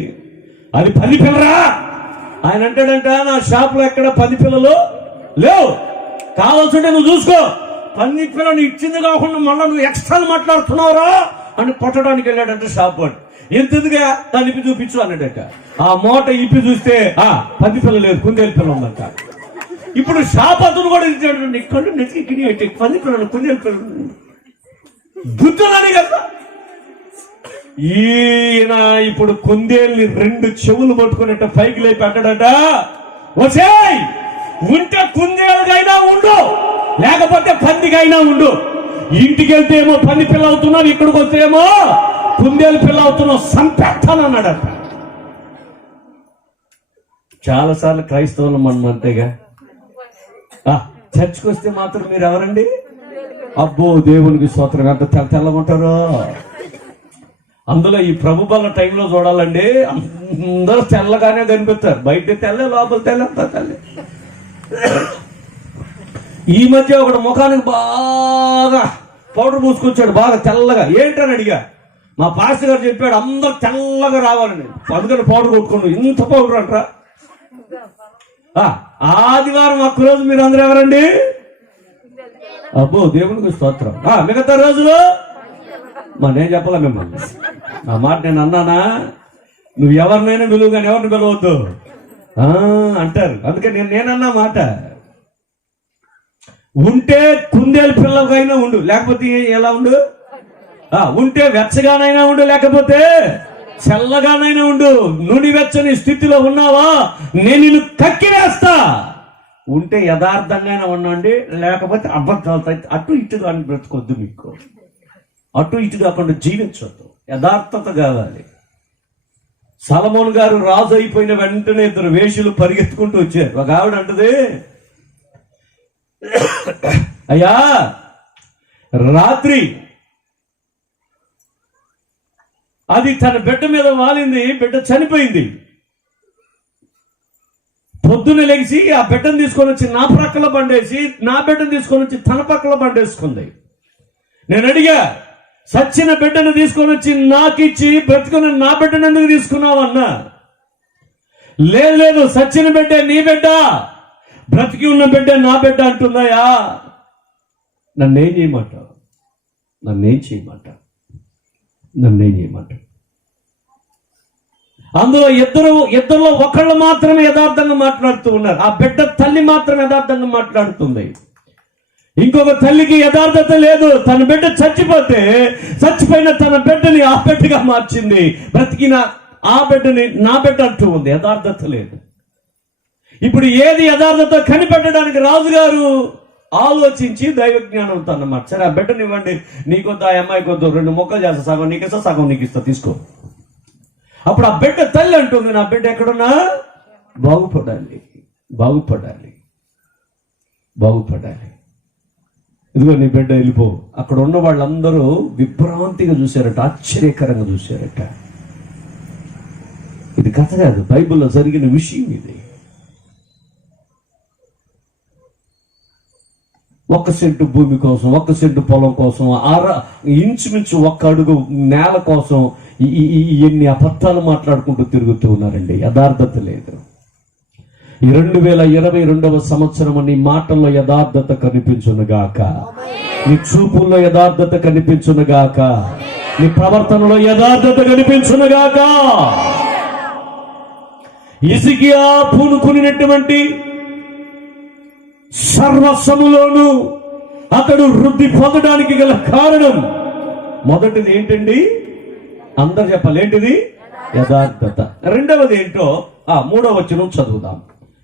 అది పంది పిల్లరా. ఆయన అంటాడంట, నా షాప్ లో ఎక్కడ పంది పిల్లలు లేవు, కావాల్సింటే నువ్వు చూసుకో, పంది పిల్లని ఇచ్చింది కాకుండా మళ్ళీ నువ్వు ఎక్స్ట్రా మాట్లాడుతున్నావురా అని కొట్టడానికి వెళ్ళాడంట షాప్ వాడు. ఎంతగా దాన్ని ఇప్పి చూపించు అన్నాడట. ఆ మూట ఇప్పి చూస్తే పంది పిల్ల లేదు, కుందేలు పిల్ల ఉందంట. ఇప్పుడు షాప్ అతను కూడా ఇచ్చాడు, ఇక్కడ నెత్తికి పంది పిల్లలు కుందేలు పిల్లలు బుద్ధులని కదా. ఈయన ఇప్పుడు కుందేల్ని 2 చెవులు పట్టుకున్నట్ట పైకి లేపి అంటాడట, వచ్చేయ్ ఉంటే కుందేలుగైనా ఉండు, లేకపోతే పందికైనా ఉండు. ఇంటికి వెళ్తే ఏమో పంది పిల్ల అవుతున్నావు, ఇక్కడికి వస్తే ఏమో కుందేలు పిల్ల అవుతున్నావు, సంపెత్తాను అన్నాడట. చాలాసార్లు క్రైస్తవులు మనం అంతేగా, చర్చ్కి వస్తే మాత్రం మీరు ఎవరండి? అబ్బో దేవునికి స్తోత్రం, అంత తెల్లగుంటారు. అందులో ఈ ప్రభు బల టైంలో చూడాలండి, అందరూ తెల్లగానే కనిపిస్తారు. బయట తెల్ల, లోపల తెల్ల, అంతా తెల్ల. ఈ మధ్య ఒకడు ముఖానికి బాగా పౌడర్ పూసుకొచ్చాడు, బాగా తెల్లగా. ఏంటని అడిగా, మా పాస్టర్ గారు చెప్పాడు అందరూ తెల్లగా రావాలని, అందుకని పౌడర్ కొట్టుకోండి. ఇంత పౌడర్ అంటారా? ఆదివారం ఒక్క రోజు మీరు అందరూ ఎవరండి? అబ్బో దేవునికి స్తోత్రం. మిగతా రోజులు నేను చెప్పాలా మిమ్మల్ని, ఆ మాట నేను అన్నానా? నువ్వు ఎవరినైనా విలువ కానీ ఎవరిని పిలవద్దు అంటారు. అందుకే నేనన్నా మాట, ఉంటే కుందేలు పిల్లకైనా ఉండు, లేకపోతే ఎలా ఉండు? ఉంటే వెచ్చగానైనా ఉండు, లేకపోతే చల్లగానైనా ఉండు. నుడి వెచ్చని స్థితిలో ఉన్నావా, నేను నిన్ను కక్కివేస్తా. ఉంటే యథార్థంగానే ఉండండి, లేకపోతే అబద్ధాలతో అటు ఇటుగా అని బ్రతకొద్దు. మీకు అటు ఇటు కాకుండా జీవించొద్దు, యథార్థత కావాలి. సొలొమోను గారు రాజు అయిపోయిన వెంటనే 2 వేశ్యలు పరిగెత్తుకుంటూ వచ్చారు. ఒక ఆవిడ అంటది, అయ్యా రాత్రి అది తన బిడ్డ మీద వాలింది, బిడ్డ చనిపోయింది. పొద్దున్న లెగిసి ఆ బిడ్డను తీసుకొని వచ్చి నా ప్రక్కల బండేసి, నా బిడ్డను తీసుకొని వచ్చి తన పక్కల బండేసుకుంది. నేను అడిగా, సచ్చిన బిడ్డను తీసుకొని వచ్చి నాకిచ్చి బ్రతుకుని నా బిడ్డను ఎందుకు తీసుకున్నావు అన్నా? లేదు, సచ్చిన బిడ్డ నీ బిడ్డ, బ్రతికి ఉన్న బిడ్డ నా బిడ్డ అంటుందయా. నన్నేం చేయమంటావు? నన్నేం చేయమంటావు? అందులో ఇద్దరులో ఒకళ్ళు మాత్రమే యథార్థంగా మాట్లాడుతూ ఉన్నారు. ఆ బిడ్డ తల్లి మాత్రం యథార్థంగా మాట్లాడుతుంది. ఇంకొక తల్లికి యథార్థత లేదు. తన బిడ్డ చచ్చిపోయిన తన బిడ్డని ఆ బిడ్డగా మార్చింది. బ్రతికిన ఆ బిడ్డని నా బిడ్డ అంటూ ఉంది. యథార్థత లేదు. ఇప్పుడు ఏది యథార్థత కనిపెట్టడానికి రాజుగారు ఆలోచించి దైవ జ్ఞానంతో అన్నమాట, సరే ఆ బిడ్డని ఇవ్వండి, నీకొద్దు ఆ అమ్మాయికి వద్దు, 2 ముక్కలు చేస్తా, సగం నీకు ఇస్తా, సగం నీకు ఇస్తా, తీసుకో. అప్పుడు ఆ బిడ్డ తల్లి అంటుంది, నా బిడ్డ ఎక్కడున్నా బాగుపడాలి. ఇదిగో నీ బిడ్డ వెళ్ళిపో. అక్కడ ఉన్న వాళ్ళందరూ విభ్రాంతిగా చూశారట, ఆశ్చర్యకరంగా చూశారట. ఇది కథ కాదు, బైబిల్లో జరిగిన విషయం ఇది. 1 సెంటు భూమి కోసం, 1 సెంటు పొలం కోసం, ఇంచుమించు 1 అడుగు నేల కోసం ఎన్ని అబద్ధాలు మాట్లాడుకుంటూ తిరుగుతూ ఉన్నారండి. యథార్థత లేదు. ఈ 2022వ సంవత్సరం నీ మాటల్లో యథార్థత కనిపించునుగాక, నీ చూపుల్లో యథార్థత కనిపించునుగాక, నీ ప్రవర్తనలో యథార్థత కనిపించునుగాక. హిజ్కియా పూనుకునేటువంటి సర్వస్వములోను అతడు వృద్ధి పొందడానికి గల కారణం మొదటిది ఏంటండి? అందరు చెప్పాలి, ఏంటిది? యథార్థత. రెండవది ఏంటో 3వ వచనం చదువుదాం.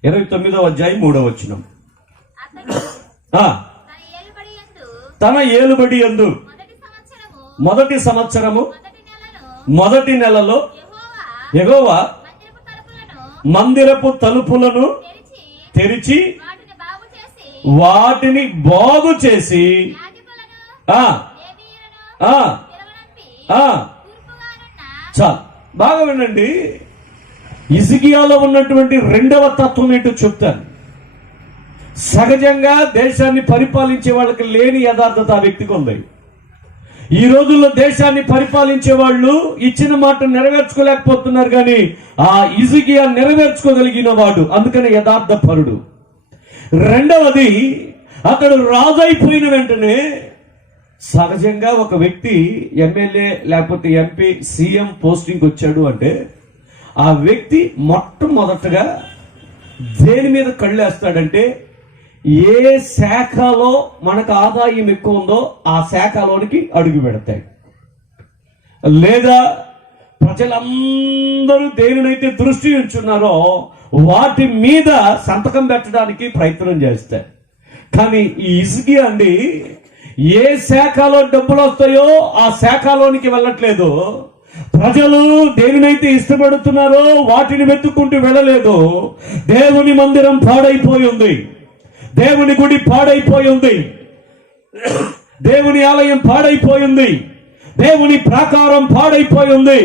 29వ అధ్యాయం 3వ వచనం. తన ఏలుబడి యందు మొదటి సంవత్సరము మొదటి నెలలో యెహోవా మందిరపు తలుపులను తెరిచి వాటిని బాగు చేసి చాలు బాగా వినండి. హిజ్కియాలో ఉన్నటువంటి రెండవ తత్వం ఏంటో చెప్తాను. సహజంగా దేశాన్ని పరిపాలించే వాళ్ళకి లేని యథార్థత ఆ వ్యక్తికి ఉంది. ఈ రోజుల్లో దేశాన్ని పరిపాలించే వాళ్ళు ఇచ్చిన మాట నెరవేర్చుకోలేకపోతున్నారు, కానీ ఆ హిజ్కియా నెరవేర్చుకోగలిగిన వాడు, అందుకని యథార్థ పరుడు. రెండవది, అతడు రాజు అయిపోయిన వెంటనే సహజంగా ఒక వ్యక్తి ఎమ్మెల్యే లేకపోతే ఎంపీ సీఎం పోస్టింగ్ వచ్చాడు అంటే ఆ వ్యక్తి మొట్టమొదటగా దేని మీద కళ్ళేస్తాడంటే, ఏ శాఖలో మనకు ఆదాయం ఎక్కువ ఉందో ఆ శాఖలోనికి అడుగు పెడతాడు. లేదా ప్రజలందరూ దేనినైతే దృష్టి ఉంచున్నారో వాటి మీద సంతకం పెట్టడానికి ప్రయత్నం చేస్తాడు. కానీ ఈ హిజ్కియా అండి, ఏ శాఖలో డబ్బులు వస్తాయో ఆ శాఖలోనికి వెళ్ళట్లేదు. ప్రజలు దేనినైతే ఇష్టపడుతున్నారో వాటిని వెతుక్కుంటూ వెళ్ళలేదు. దేవుని మందిరం పాడైపోయి ఉంది, దేవుని గుడి పాడైపోయి ఉంది, దేవుని ఆలయం పాడైపోయి ఉంది, దేవుని ప్రాకారం పాడైపోయి ఉంది.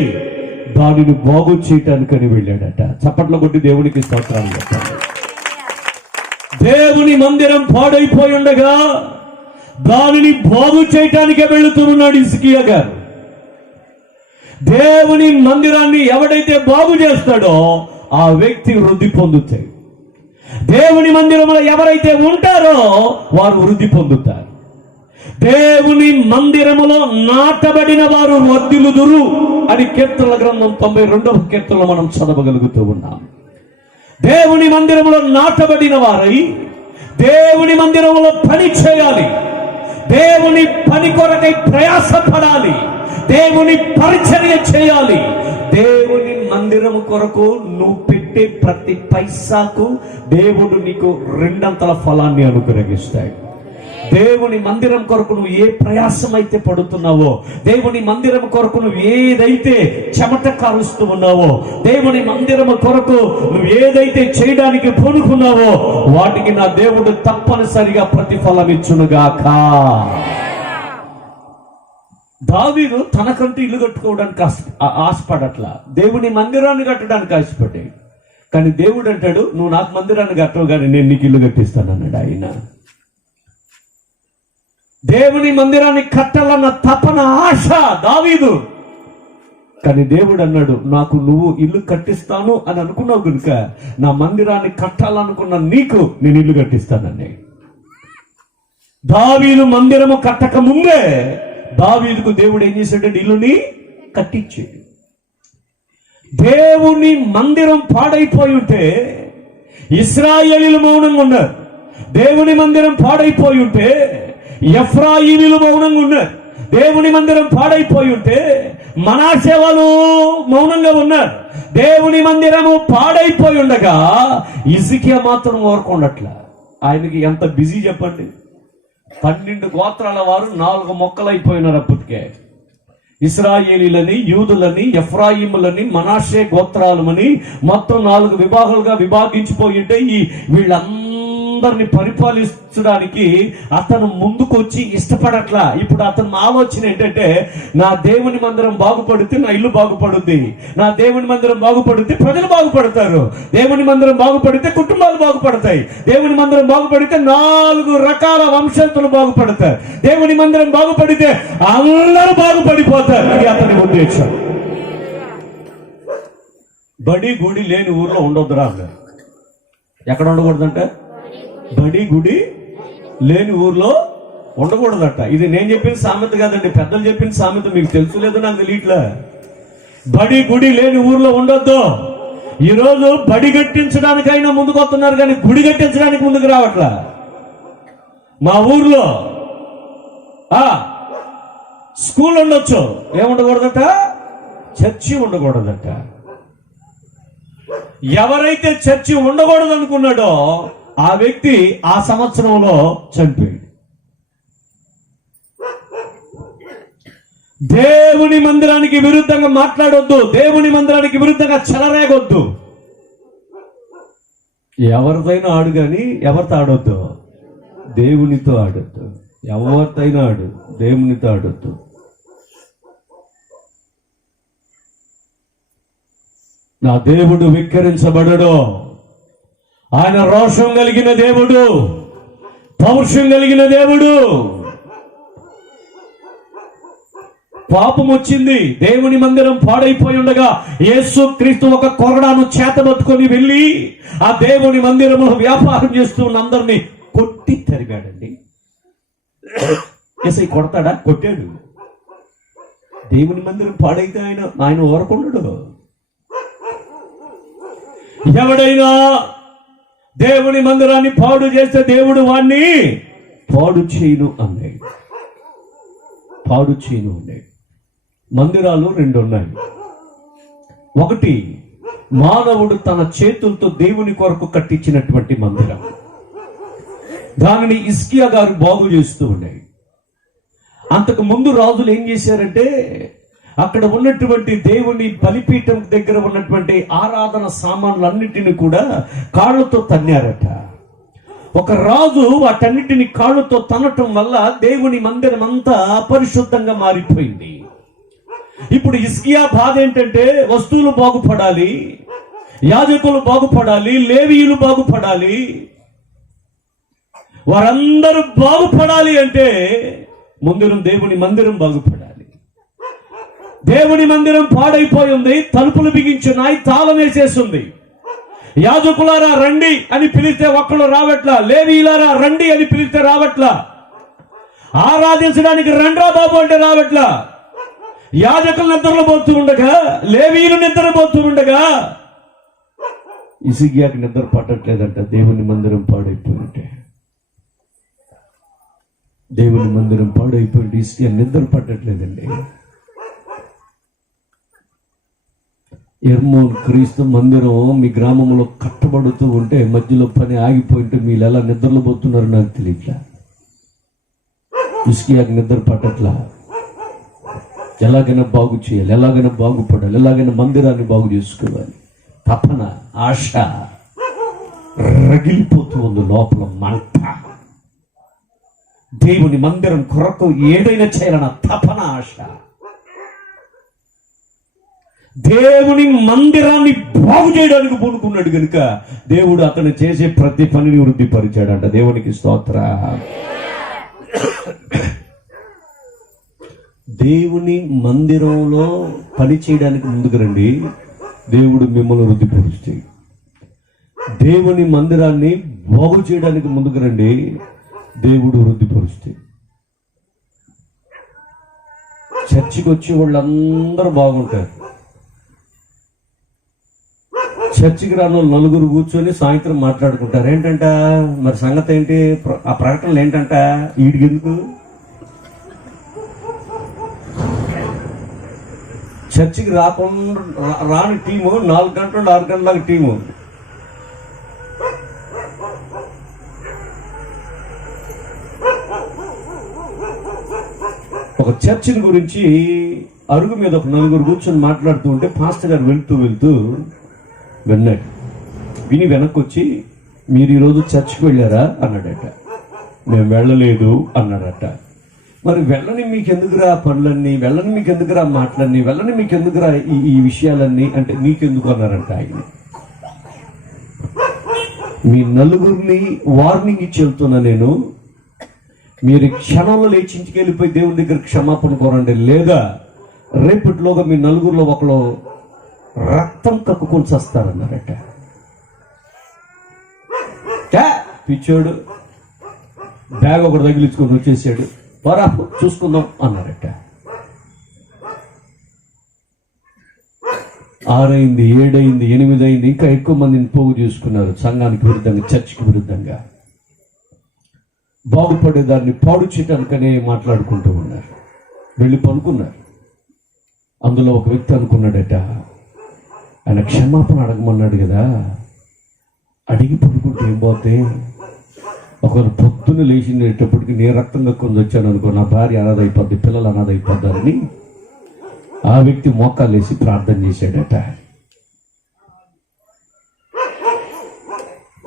దానిని బాగు చేయటానికని వెళ్ళాడట. చప్పట్లు కొట్టి దేవునికి స్తోత్రాలు చెప్పాలి. దేవుని మందిరం పాడైపోయి ఉండగా దానిని బాగు చేయటానికే వెళుతున్నాడు హిజ్కియా గారు. దేవుని మందిరాన్ని ఎవడైతే బాగు చేస్తాడో ఆ వ్యక్తి వృద్ధి పొందుతాడు. దేవుని మందిరంలో ఎవరైతే ఉంటారో వారు వృద్ధి పొందుతారు. దేవుని మందిరములో నాటబడిన వారు వర్ధిల్లుదురు అని కీర్తనల గ్రంథం 92వ కీర్తనలో మనం చదవగలుగుతూ ఉన్నాం. దేవుని మందిరంలో నాటబడిన వారై దేవుని మందిరంలో పని చేయాలి, దేవుని పని కొరకై ప్రయాసపడాలి, దేవుని పరిచర్య చేయాలి. దేవుని మందిరము కొరకు నువ్వు పెట్టే ప్రతి పైసాకు దేవుడు నీకు 2 ఫలాన్ని అనుగ్రహిస్తాడు. దేవుని మందిరం కొరకు నువ్వు ఏ ప్రయాసం అయితే పడుతున్నావో, దేవుని మందిరం కొరకు నువ్వు ఏదైతే చెమట కారుస్తూ ఉన్నావో, దేవుని మందిరం కొరకు నువ్వు ఏదైతే చేయడానికి పూనుకున్నావో వాటికి నా దేవుడు తప్పనిసరిగా ప్రతిఫలం ఇచ్చునుగాక. దావీదు తనకంటూ ఇల్లు కట్టుకోవడానికి ఆశపడట్లా, దేవుని మందిరాన్ని కట్టడానికి ఆశపడ్డాడు. కానీ దేవుడు అంటాడు, నువ్వు నాకు మందిరాన్ని కట్టవు కానీ నేను నీకు ఇల్లు కట్టిస్తాను అన్నాడు. ఆయన దేవుని మందిరాన్ని కట్టాలన్న తపన, ఆశ దావీదు కానీ దేవుడు అన్నాడు, నాకు నువ్వు ఇల్లు కట్టిస్తాను అని అనుకున్నావు కనుక నా మందిరాన్ని కట్టాలనుకున్న నీకు నేను ఇల్లు కట్టిస్తానని. దావీదు మందిరము కట్టక ముందే దావీదుకు దేవుడు ఏం చేశాడంటే ఇల్లుని కట్టించాడు. దేవుని మందిరం పాడైపోయి ఉంటే ఇశ్రాయేలీయులు మౌనంగా ఉన్నారు. దేవుని మందిరం పాడైపోయి ఉంటే ఎఫ్రాయిమీయులు మౌనంగా ఉన్నారు. దేవుని మందిరం పాడైపోయి ఉంటే మనష్షే వాళ్ళు మౌనంగా ఉన్నారు. దేవుని మందిరము పాడైపోయి ఉండగా హిజ్కియా మాత్రం ఊరుకోండట్లా. ఆయనకి ఎంత బిజీ చెప్పండి. 12 గోత్రాల వారు 4 మొక్కలైపోయినారు అప్పటికే. ఇశ్రాయేలీలని, యూదులని, ఎఫ్రాయిములని, మనష్షే గోత్రాలమని మొత్తం 4 విభాగాలుగా విభాగించిపోయి ఉంటే ఈ వీళ్ళందరినీ పరిపాలించడానికి అతను ముందుకొచ్చి ఇష్టపడట్లా. ఇప్పుడు అతని ఆలోచన ఏంటంటే, నా దేవుని మందిరం బాగుపడితే నా ఇల్లు బాగుపడుద్ది, నా దేవుని మందిరం బాగుపడితే ప్రజలు బాగుపడతారు, దేవుని మందిరం బాగుపడితే కుటుంబాలు బాగుపడతాయి, దేవుని మందిరం బాగుపడితే 4 రకాల వంశస్థులు బాగుపడతారు, దేవుని మందిరం బాగుపడితే అందరూ బాగుపడిపోతారు. ఇది అతని ఉద్దేశం. బడి గుడి లేని ఊర్లో ఉండొద్దురా అన్నారు. ఎక్కడ ఉండకూడదంట? బడి గుడి లేని ఊర్లో ఉండకూడదట. ఇది నేను చెప్పిన సామెత కాదండి, పెద్దలు చెప్పిన సామెత. మీకు తెలుసు లేదో నాకు తెలియట్లే. బడి గుడి లేని ఊర్లో ఉండొద్దు. ఈరోజు బడి కట్టించడానికైనా ముందుకు వస్తున్నారు కానీ గుడి కట్టించడానికి ముందుకు రావట్లా. మా ఊర్లో స్కూల్ ఉండొచ్చు, ఏముండకూడదట? చర్చి ఉండకూడదట. ఎవరైతే చర్చి ఉండకూడదు అనుకున్నాడో ఆ వ్యక్తి ఆ సంవత్సరంలో చనిపోయాడు. దేవుని మందిరానికి విరుద్ధంగా మాట్లాడొద్దు, దేవుని మందిరానికి విరుద్ధంగా చెలరేగొద్దు. ఎవరిదైనా ఆడు కానీ ఎవరితో ఆడొద్దు? దేవునితో ఆడొద్దు. ఎవరితైనా ఆడు, దేవునితో ఆడొద్దు. నా దేవుడు విక్కరించబడడు. ఆయన రోషం కలిగిన దేవుడు, పౌరుషం కలిగిన దేవుడు. పాపం వచ్చింది, దేవుని మందిరం పాడైపోయి ఉండగా యేసు క్రీస్తు ఒక కొరడాను చేతబట్టుకొని వెళ్ళి ఆ దేవుని మందిరంలో వ్యాపారం చేస్తూ ఉన్న అందరినీ కొట్టి తరిగాడండి. యేసయ్య కొడతాడా? కొట్టాడు. దేవుని మందిరం పాడైతే ఆయన ఊరకుండడు. ఎవడైనా దేవుని మందిరాన్ని పాడు చేస్తే దేవుడు వాణ్ణి పాడు చేయను అన్నాడు. పాడు చేయను అన్నాడు. మందిరాలు 2 ఉన్నాయి. ఒకటి మానవుడు తన చేతులతో దేవుని కొరకు కట్టించినటువంటి మందిరం. దానిని హిజ్కియా గారు బాగు చేస్తూ ఉన్నాయి. అంతకు ముందు రాజులు ఏం చేశారంటే, అక్కడ ఉన్నటువంటి దేవుని బలిపీఠం దగ్గర ఉన్నటువంటి ఆరాధన సామాన్లన్నిటిని కూడా కాళ్ళతో తన్నారట. ఒక రాజు వాటన్నిటిని కాళ్ళతో తన్నటం వల్ల దేవుని మందిరం అంతా అపరిశుద్ధంగా మారిపోయింది. ఇప్పుడు హిజ్కియా బాధ ఏంటంటే, వస్తువులు బాగుపడాలి, యాజకులు బాగుపడాలి, లేవీయులు బాగుపడాలి, వారందరూ బాగుపడాలి అంటే ముందు దేవుని మందిరం బాగుపడాలి. దేవుని మందిరం పాడైపోయి ఉంది, తలుపులు బిగించున్నాయి, తాళం వేసేస్తుంది. యాజకులారా రండి అని పిలిస్తే ఒక్కళ్ళు రావట్లా, లేవీయులారా రండి అని పిలిస్తే రావట్లా, ఆరాధించడానికి రండ్రా బాబు అంటే రావట్లా. యాజకులు నిద్రపోతూ ఉండగా, లేవీయులు నిద్రపోతూ ఉండగా హిజ్కియాకి నిద్ర పట్టట్లేదంట. దేవుని మందిరం పాడైపోయి ఉంటే, దేవుని మందిరం పాడైపోయి హిజ్కియా నిద్ర పట్టట్లేదండి. ఎర్మోన్ క్రీస్తు మందిరం మీ గ్రామంలో కట్టబడుతూ ఉంటే మధ్యలో పని ఆగిపోయింటే మీరు ఎలా నిద్రలో పోతున్నారు నాకు తెలియట్లా. హిజ్కియాకి నిద్ర పట్టట్లా. ఎలాగైనా బాగు చేయాలి, ఎలాగైనా బాగుపడాలి, ఎలాగైనా మందిరాన్ని బాగు చేసుకోవాలి. తపన, ఆశ రగిలిపోతూ ఉంది లోపల మంట. దేవుని మందిరం కొరకు ఏదైనా చేయాలన్న తపన, ఆశ. దేవుని మందిరాన్ని బాగు చేయడానికి పూనుకున్నాడు కనుక దేవుడు అతను చేసే ప్రతి పనిని వృద్ధిపరిచాడంట. దేవునికి స్తోత్రం. దేవుని మందిరంలో పని చేయడానికి ముందుకు రండి, దేవుడు మిమ్మల్ని వృద్ధిపరుస్తాయి. దేవుని మందిరాన్ని బాగు చేయడానికి ముందుకు రండి, దేవుడు వృద్ధిపరుస్తాయి. చర్చికి వచ్చే వాళ్ళందరూ బాగుంటారు. చర్చికి రాని వాళ్ళు నలుగురు కూర్చొని సాయంత్రం మాట్లాడుకుంటారు. ఏంటంట మరి సంగతి ఏంటి, ఆ ప్రకటనలు ఏంటంట, వీడికి ఎందుకు? చర్చికి రాని టీము 4 గంటల 6 గంటల టీము. ఒక చర్చిని గురించి అరుగు మీద ఒక నలుగురు కూర్చొని మాట్లాడుతూ ఉంటే పాస్టర్ గారు వెళ్తూ విన్నాడు. విని వెనక్కి వచ్చి, మీరు ఈరోజు చర్చికి వెళ్ళారా అన్నాడట. మేము వెళ్ళలేదు అన్నాడట. మరి వెళ్ళని మీకెందుకురా పనులన్నీ, వెళ్ళని మీకెందుకురా మాటలన్నీ, వెళ్ళని మీకెందుకురా ఈ విషయాలన్నీ అంటే మీకెందుకు అన్నారంట ఆయన. మీ నలుగురిని వార్నింగ్ ఇచ్చి వెళ్తున్నా నేను, మీరు క్షణంలో లేచి ఇంటికి వెళ్ళిపోయి దేవుని దగ్గర క్షమాపణ కోరండి, లేదా రేపటిలోగా మీ నలుగురిలో ఒకరు రక్తం కక్కుకొని చస్తారన్నారట. పిచ్చోడు బ్యాగ్ ఒకటి తగిలించుకొని వచ్చేసాడు. వరా చూసుకుందాం అన్నారట. 6 అయింది, 7 అయింది, 8 అయింది, ఇంకా ఎక్కువ మందిని పోగు చేసుకున్నారు. సంఘానికి విరుద్ధంగా, చర్చికి విరుద్ధంగా బాగుపడేదాన్ని పాడు చేయడానికనే మాట్లాడుకుంటూ ఉన్నారు. వెళ్ళి పనుకున్నారు. అందులో ఒక వ్యక్తి అనుకున్నాడట, ఆయన క్షమాపణ అడగమన్నాడు కదా, అడిగి పడుకుంటే ఏం పోతే, ఒకరు పొద్దున్న లేచినప్పటికీ నేను రక్తం కక్కుని వచ్చాను అనుకో, నా భార్య అనాథ అయిపోద్ది, పిల్లలు అనాథ అయిపోద్దారని ఆ వ్యక్తి మోకాలు వేసి ప్రార్థన చేశాడట.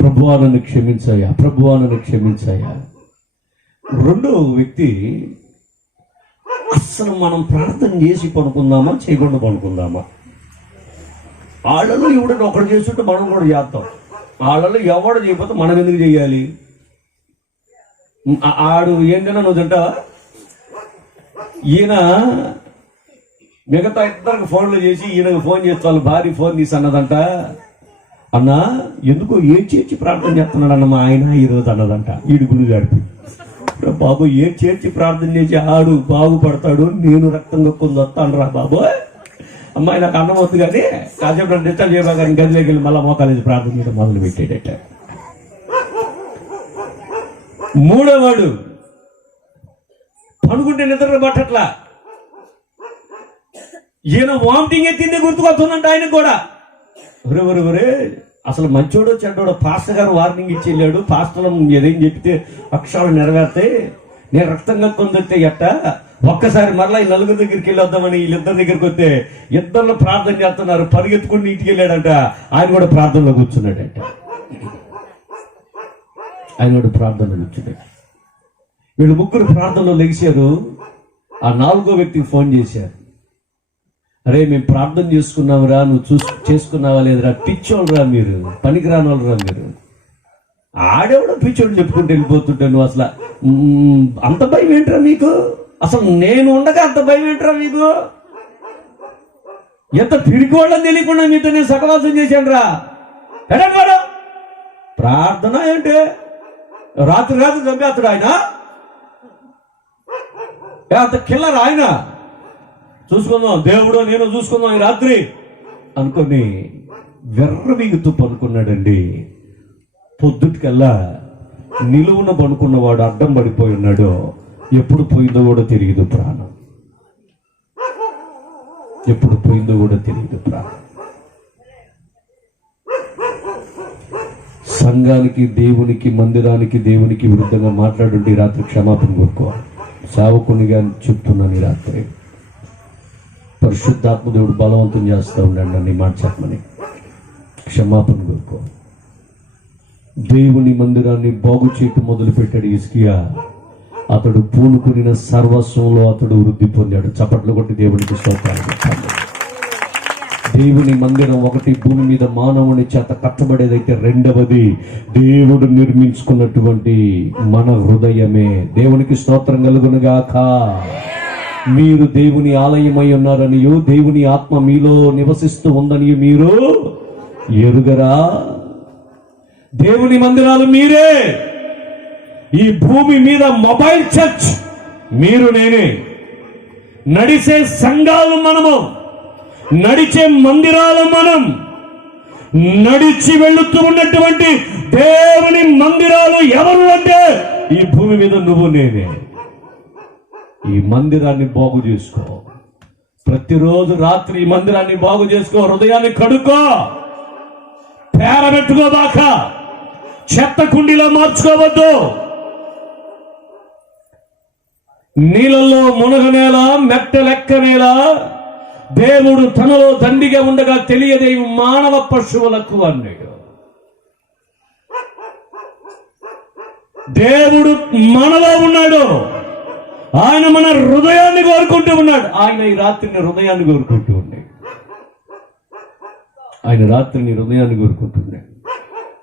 ప్రభువా నన్ను క్షమించాయా, ప్రభువా నన్ను క్షమించాయా. రెండో వ్యక్తి, అసలు మనం ప్రార్థన చేసి పనుకుందామా చేయకుండా పనుకుందామా, వాళ్ళలో ఎవడో ఒకడు చేస్తుంటే మనం కూడా చేస్తాం, వాళ్ళలో ఎవడు చేయకపోతే మనం ఎందుకు చేయాలి? ఆడు ఏంటన్నా నువ్వు తింటావా? ఈయన మిగతా ఇద్దరికి ఫోన్లు చేసి ఈయనకు ఫోన్ చేస్తే వాళ్ళ భార్య ఫోన్ తీసి అన్నదంట, అన్నా ఎందుకో చేర్చి ప్రార్థన చేస్తున్నాడు అన్న మా ఆయన ఈరోజు అన్నదంట. ఈడు గుడి గడిపి, బాబు చేర్చి ప్రార్థన చేసి ఆడు బాగుపడతాడు, నేను రక్తం కక్కుని వస్తాను రా బాబు, అమ్మాయి నాకు అన్నం వద్దు కానీ కాసేపు డిస్టర్బ్ చేయబా కానీ గదిలోకి వెళ్ళి మళ్ళీ మోకాలేసి ప్రార్థన చేయడం మొదలు పెట్టాడట. మూడోవాడు పనుకుంటే నిద్ర పట్టట్లా, ఈయన వామిటింగ్ తిండి గుర్తుకొస్తుందంట ఆయన కూడా. ఒరే అసలు మంచోడో చెడ్డోడో, పాస్టర్ గారు వార్నింగ్ ఇచ్చి వెళ్ళాడు, పాస్టర్ ఏదేం చెప్తే అక్షరాలు నెరవేర్తే నేను రక్తం కక్కుని వస్తే ఎట్ట, ఒక్కసారి మరలా ఈ నలుగురు దగ్గరికి వెళ్ళొద్దామని వీళ్ళిద్దరి దగ్గరికి వస్తే ఇద్దరు ప్రార్థన చేస్తున్నారు, పరిగెత్తుకుని ఇంటికి వెళ్ళాడంట. ఆయన కూడా ప్రార్థనలో కూర్చున్నాడట. వీళ్ళు ముగ్గురు ప్రార్థనలో లెగిశారు. ఆ 4వ వ్యక్తికి ఫోన్ చేశారు, అరే మేము ప్రార్థన చేసుకున్నావురా, నువ్వు చేసుకున్నావా లేదురా, పిచ్చోళ్ళరా మీరు, పనికిరాని వాళ్ళరా మీరు. ఆడేవాడు పిచ్చోడు చెప్పుకుంటూ వెళ్ళిపోతుంటే నువ్వు అసలు అంత భయం ఏంట్రా మీకు, అసలు నేను ఉండగా అంత భయం ఏంట్రా మీకు, ఎంత పిరికోళ్ళని తెలియకుండా మీతో నేను సహవాసం చేశాను రా. ఎడవాడు ప్రార్థన ఏంటి, రాత్రి చంపేస్తాడు ఆయన, అంత కిల్లర్ ఆయన. చూసుకుందాం దేవుడు నేను చూసుకుందాం ఈ రాత్రి అనుకొని వెర్రవీగుతూ పనుకున్నాడండి. పొద్దుటికల్లా నిలువున పనుకున్నవాడు అడ్డం పడిపోయి ఉన్నాడు. ఎప్పుడు పోయిందో కూడా తెలియదు ప్రాణం, ఎప్పుడు పోయిందో కూడా తెలియదు ప్రాణం. సంఘానికి, దేవునికి, మందిరానికి, దేవునికి విరుద్ధంగా మాట్లాడుంటే రాత్రి క్షమాపణ కోరుకోవాలి. సేవకునిగా చెప్తున్నాను, ఈ రాత్రి పరిశుద్ధాత్మ దేవుడు బలవంతం చేస్తూ ఉండండి నన్ను ఈ మాట చెప్పమని. క్షమాపణ కోరుకో. దేవుని మందిరాన్ని బాగు చేయటం మొదలు పెట్టాడు హిజ్కియా. అతడు పూనుకునిన సర్వస్వంలో అతడు వృద్ధి పొందాడు. చప్పట్లు కొట్టి దేవునికి స్తోత్రాలు చెప్పాలి. దేవుని మందిరం ఒకటి భూమి మీద మానవుని చేత కట్టబడేదైతే, రెండవది దేవుడు నిర్మించుకున్నటువంటి మన హృదయమే. దేవునికి స్తోత్రం కలుగునుగాక. మీరు దేవుని ఆలయమై ఉన్నారనియో, దేవుని ఆత్మ మీలో నివసిస్తూ ఉందని మీరు ఎరుగరా? దేవుని మందిరాలు మీరే. ఈ భూమి మీద మొబైల్ చర్చ్ మీరు, నేనే. నడిచే సంఘాలు మనము, నడిచే మందిరాలు మనం, నడిచి వెళుతూ ఉన్నటువంటి దేవుని మందిరాలు ఎవరు అంటే ఈ భూమి మీద నువ్వు, నేనే. ఈ మందిరాన్ని బాగు చేసుకో. ప్రతిరోజు రాత్రి ఈ మందిరాన్ని బాగు చేసుకో. హృదయాన్ని కడుక్కో, పేరబెట్టుకోబాక, చెత్త కుండీలో మార్చుకోవద్దు. నీళ్ళల్లో మునగనేల, మెట్ట లెక్కనేల. దేవుడు తనలో దండిగా ఉండగా తెలియదే మానవ పశువులకు అన్నాడు. దేవుడు మనలో ఉన్నాడు. ఆయన మన హృదయాన్ని కోరుకుంటూ ఉన్నాడు. ఆయన ఈ రాత్రిని హృదయాన్ని కోరుకుంటూ ఉన్నాడు. ఆయన రాత్రిని హృదయాన్ని కోరుకుంటున్నాడు.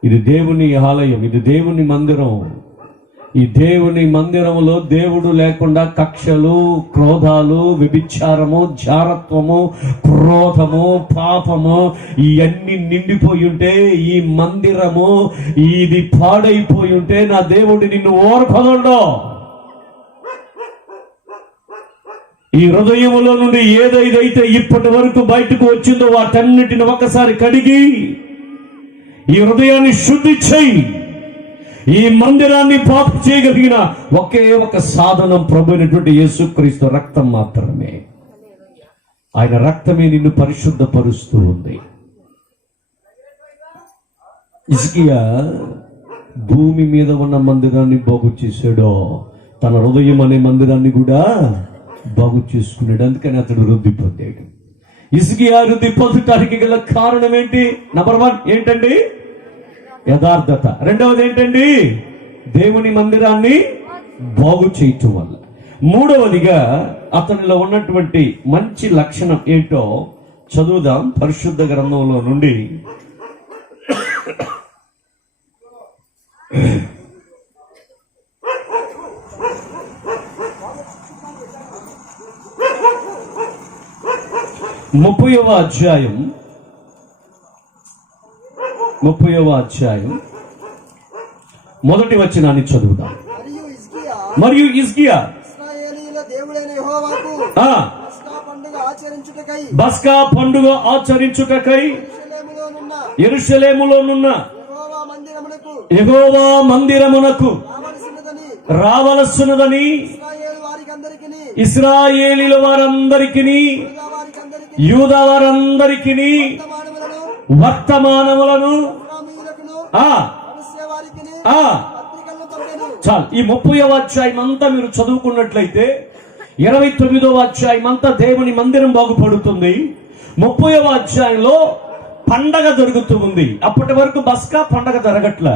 ఇది దేవుని ఆలయం, ఇది దేవుని మందిరం. ఈ దేవుని మందిరంలో దేవుడు లేకుండా కక్షలు, క్రోధాలు, వ్యభిచారము, జారత్వము, క్రోధము, పాపము ఇవన్నీ నిండిపోయి ఉంటే, ఈ మందిరము ఇది పాడైపోయి ఉంటే నా దేవుడు నిన్ను ఓర్పగలడు. ఈ హృదయములో నుండి ఏదైతే ఇప్పటి వరకు బయటకు వచ్చిందో వాటన్నిటిని ఒకసారి కడిగి ఈ హృదయాన్ని శుద్ధి చేయి. ఈ మందిరాన్ని పాపు చేయగలిగిన ఒకే ఒక సాధనం ప్రభు అయినటువంటి యేసుక్రీస్తు రక్తం మాత్రమే. ఆయన రక్తమే నిన్ను పరిశుద్ధపరుస్తూ ఉంది. హిజ్కియా భూమి మీద ఉన్న మందిరాన్ని బాగు చేశాడో, తన హృదయం అనే మందిరాన్ని కూడా బాగు చేసుకున్నాడు. అందుకని అతడు వృద్ధి పొందాడు. హిజ్కియా వృద్ధి పొందటానికి గల కారణం ఏంటి? నంబర్ 1 ఏంటండి? యథార్థత. రెండవది ఏంటండి? దేవుని మందిరాన్ని బాగు చేయటం వల్ల. మూడవదిగా అతనిలో ఉన్నటువంటి మంచి లక్షణం ఏంటో చదువుదాం పరిశుద్ధ గ్రంథంలో నుండి. ముప్పైవ అధ్యాయం మొదటి వచనాన్ని చదువుదాం. మరియు హిజ్కియా పస్కా పండుగ ఆచరించుటకై యెరూషలేములోనున్న యెహోవా మందిరమునకు రావలసినదని ఇశ్రాయేలీల వారందరికీ, యూదా వారందరికీ వర్తమానములను చాలు. ఈ 30వ అధ్యాయం అంతా మీరు చదువుకున్నట్లయితే 29వ అధ్యాయం అంతా దేవుని మందిరం బాగుపడుతుంది. 30వ అధ్యాయంలో పండగ జరుగుతూ ఉంది. అప్పటి వరకు బస్కా పండగ జరగట్ల.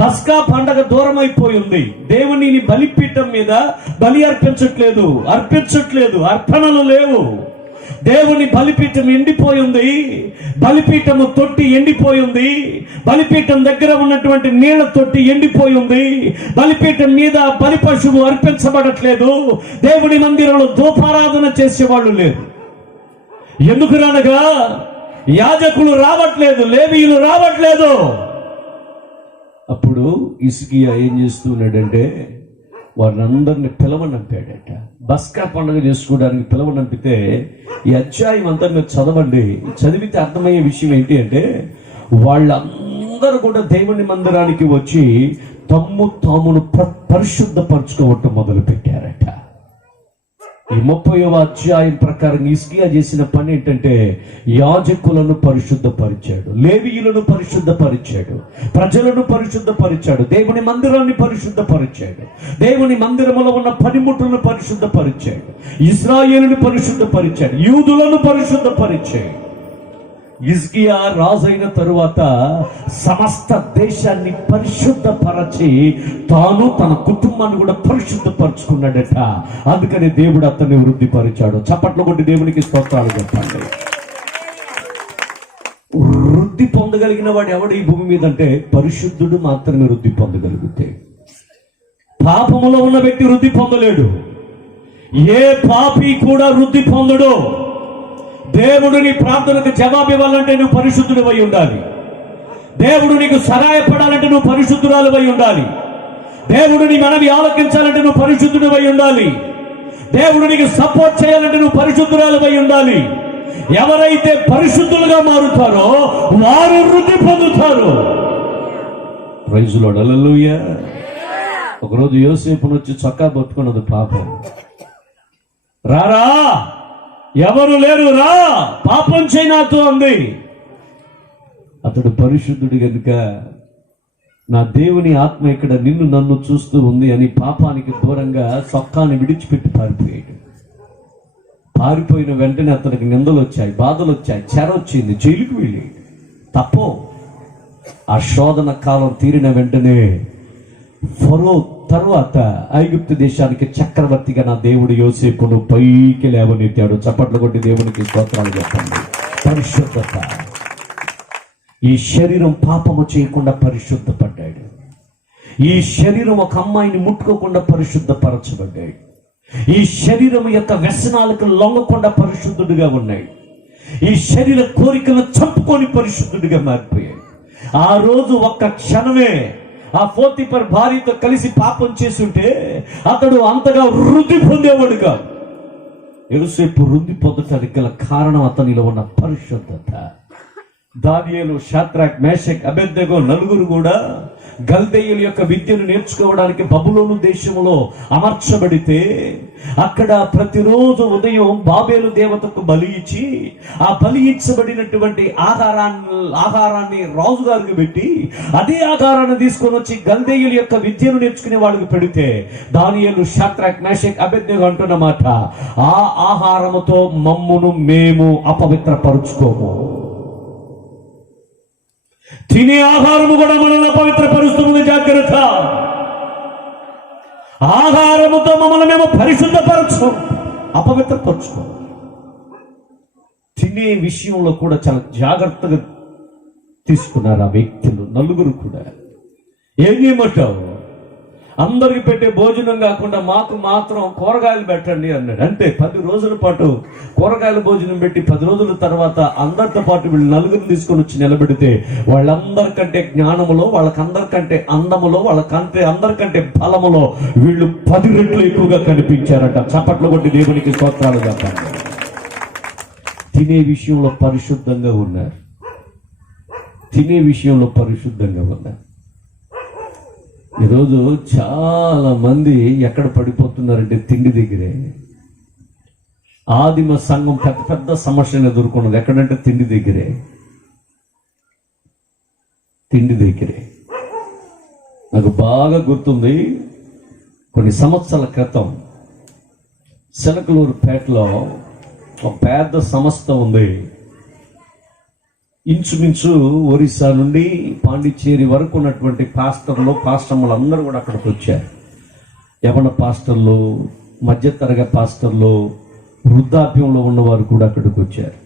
బస్కా పండగ దూరం అయిపోయింది. దేవుని బలిపీఠం మీద బలి అర్పించట్లేదు, అర్పణలు లేవు. దేవుని బలిపీఠం ఎండిపోయింది. బలిపీఠము తొట్టి ఎండిపోయింది. బలిపీఠం దగ్గర ఉన్నటువంటి నీళ్ల తొట్టి ఎండిపోయింది. బలిపీఠం మీద బలి పశువు అర్పించబడట్లేదు. దేవుని మందిరంలో ధూపారాధన చేసేవాళ్ళు లేరు. ఎందుకునగా యాజకులు రావట్లేదు, లేవీయులు రావట్లేదు. అప్పుడు హిజ్కియా ఏం చేస్తున్నాడంటే వారినందరిని పిలవనంపాడట. బస్కా పండుగ చేసుకోవడానికి పిలవనంపితే ఈ అధ్యాయం అంతా మీరు చదవండి. చదివితే అర్థమయ్యే విషయం ఏంటి అంటే వాళ్ళందరూ కూడా దేవుని మందిరానికి వచ్చి తామును పరిశుద్ధపరచుకోవటం మొదలు పెట్టారట. ఈ 30వ అధ్యాయం ప్రకారం హిజ్కియా చేసిన పని ఏంటంటే యాజకులను పరిశుద్ధపరిచాడు, లేవీయులను పరిశుద్ధపరిచాడు, ప్రజలను పరిశుద్ధపరిచాడు, దేవుని మందిరాన్ని పరిశుద్ధపరిచాడు, దేవుని మందిరములో ఉన్న పనిముట్లను పరిశుద్ధపరిచాడు, ఇశ్రాయేలును పరిశుద్ధపరిచాడు, యూదులను పరిశుద్ధపరిచాడు. హిజ్కియా రాజైన తరువాత సమస్త దేశాన్ని పరిశుద్ధపరచి తాను తన కుటుంబాన్ని కూడా పరిశుద్ధపరచుకున్నాడట. అందుకని దేవుడు అతన్ని వృద్ధిపరిచాడు. చప్పట్లు కొట్టి దేవునికి స్తోత్రాలు చెప్పండి. వృద్ధి పొందగలిగిన వాడు ఎవడు ఈ భూమి మీద అంటే పరిశుద్ధుడు మాత్రమే వృద్ధి పొందగలిగితే. పాపములో ఉన్న వ్యక్తి వృద్ధి పొందలేడు. ఏ పాపి కూడా వృద్ధి పొందడు. దేవుడు నీ ప్రార్థనకు జవాబు ఇవ్వాలంటే నువ్వు పరిశుద్ధుడివై ఉండాలి. దేవుడు నీకు సహాయపడాలంటే నువ్వు పరిశుద్ధురాలువై ఉండాలి. దేవుడు నీ మనవి ఆలకించాలంటే నువ్వు పరిశుద్ధుడివై ఉండాలి. దేవుడు నీకు సపోర్ట్ చేయాలంటే నువ్వు పరిశుద్ధురాలువై ఉండాలి. ఎవరైతే పరిశుద్ధులుగా మారుతారో వారు వృద్ధి పొందుతారు. ప్రైజ్ లార్డ్, హల్లెలూయా. ఒకరోజు యోసేపును వచ్చి చొక్కా పట్టుకున్నది పాపం. రారా, ఎవరు లేరు, రా, పాపం చేయి నాతో అంది. అతడు పరిశుద్ధుడు గనుక నా దేవుని ఆత్మ ఇక్కడ నిన్ను నన్ను చూస్తూ ఉంది అని పాపానికి దూరంగా చొక్కాని విడిచిపెట్టి పారిపోయాడు. పారిపోయిన వెంటనే అతనికి నిందలు వచ్చాయి, బాధలు వచ్చాయి, చెర వచ్చింది, జైలుకు వెళ్ళాడు. తప్పో ఆ శోధన కాలం తీరిన వెంటనే ఫరో తరువాత ఐగుప్తు దేశానికి చక్రవర్తిగా నా దేవుడు యోసేపును పైకి లేవనెత్తాడు. చప్పట్లు కొట్టి దేవునికి స్తోత్రాలు చెప్పండి. పరిశుద్ధత. ఈ శరీరం పాపము చేయకుండా పరిశుద్ధపడ్డాడు. ఈ శరీరం ఒక అమ్మాయిని ముట్టుకోకుండా పరిశుద్ధపరచబడ్డాడు. ఈ శరీరం యొక్క వ్యసనాలకు లొంగకుండా పరిశుద్ధుడిగా ఉన్నాడు. ఈ శరీర కోరికలను చంపుకొని పరిశుద్ధుడిగా మారిపోయాడు. ఆ రోజు ఒక్క క్షణమే ఆ పోతీఫర్ భార్యతో కలిసి పాపం చేసుంటే అతడు అంతగా వృద్ధి పొందేవాడుగా. యోసేపు వృద్ధి పొందటానికి గల కారణం అతనిలో ఉన్న పరిశుద్ధత. దానియేలు, షద్రకు, మేషక్, అబేద్నెగో నలుగురు కూడా గల్దెయుల యొక్క విద్యను నేర్చుకోవడానికి బబులోను దేశంలో అమర్చబడితే అక్కడ ప్రతిరోజు ఉదయం బాబేలు దేవతకు బలి ఇచ్చి ఆ బలి ఇచ్చబడినటువంటి ఆహారాన్ని రాజుగారికి పెట్టి అదే ఆహారాన్ని తీసుకొని వచ్చి గల్దెయుల యొక్క విద్యను నేర్చుకునే వాళ్ళకి పెడితే దానియేలు, షద్రకు, మేషక్, అబేద్నెగో అంటున్న మాట, ఆ ఆహారముతో మమ్మును మేము అపవిత్రపరుచుకోము. తినే ఆహారము కూడా మనల్ని అపవిత్రపరుస్తుంది. జాగ్రత్త. ఆహారముతో మమ్మల్ని మేము పరిశుద్ధపరచుకో, అపవిత్రపరచుకో. తినే విషయంలో కూడా చాలా జాగ్రత్తగా తీసుకున్నారు ఆ వ్యక్తులు. నలుగురు కూడా ఏం చేయమంటావు, అందరికి పెట్టే భోజనం కాకుండా మాకు మాత్రం కూరగాయలు పెట్టండి అన్నాడు. అంటే 10 రోజుల పాటు కూరగాయల భోజనం పెట్టి 10 రోజుల తర్వాత అందరితో పాటు వీళ్ళు నలుగురు తీసుకొని వచ్చి నిలబెడితే వాళ్ళందరికంటే జ్ఞానములో, వాళ్ళకందరికంటే అందములో, అందరికంటే బలములో వీళ్ళు 10 రెట్లు ఎక్కువగా కనిపించారట. చప్పట్లు కొట్టి దేవునికి స్తోత్రాలు చెప్పండి. తినే విషయంలో పరిశుద్ధంగా ఉన్నారు. తినే విషయంలో పరిశుద్ధంగా ఉన్నారు. ఈరోజు చాలా మంది ఎక్కడ పడిపోతున్నారంటే తిండి దగ్గరే. ఆదిమ సంఘం పెద్ద పెద్ద సమస్యను ఎదుర్కొన్నది ఎక్కడంటే తిండి దగ్గరే. తిండి దగ్గరే. నాకు బాగా గుర్తుంది, కొన్ని సంవత్సరాల క్రితం చిలకలూరుపేటలో ఒక పెద్ద సంస్థ ఉంది. ఇంచుమించు ఒరిస్సా నుండి పాండిచ్చేరి వరకు ఉన్నటువంటి పాస్టర్లు అందరూ కూడా అక్కడికి వచ్చారు. యవన పాస్టర్లు, మధ్యతరగతి పాస్టర్లు, వృద్ధాప్యంలో ఉన్నవారు కూడా అక్కడికి వచ్చారు.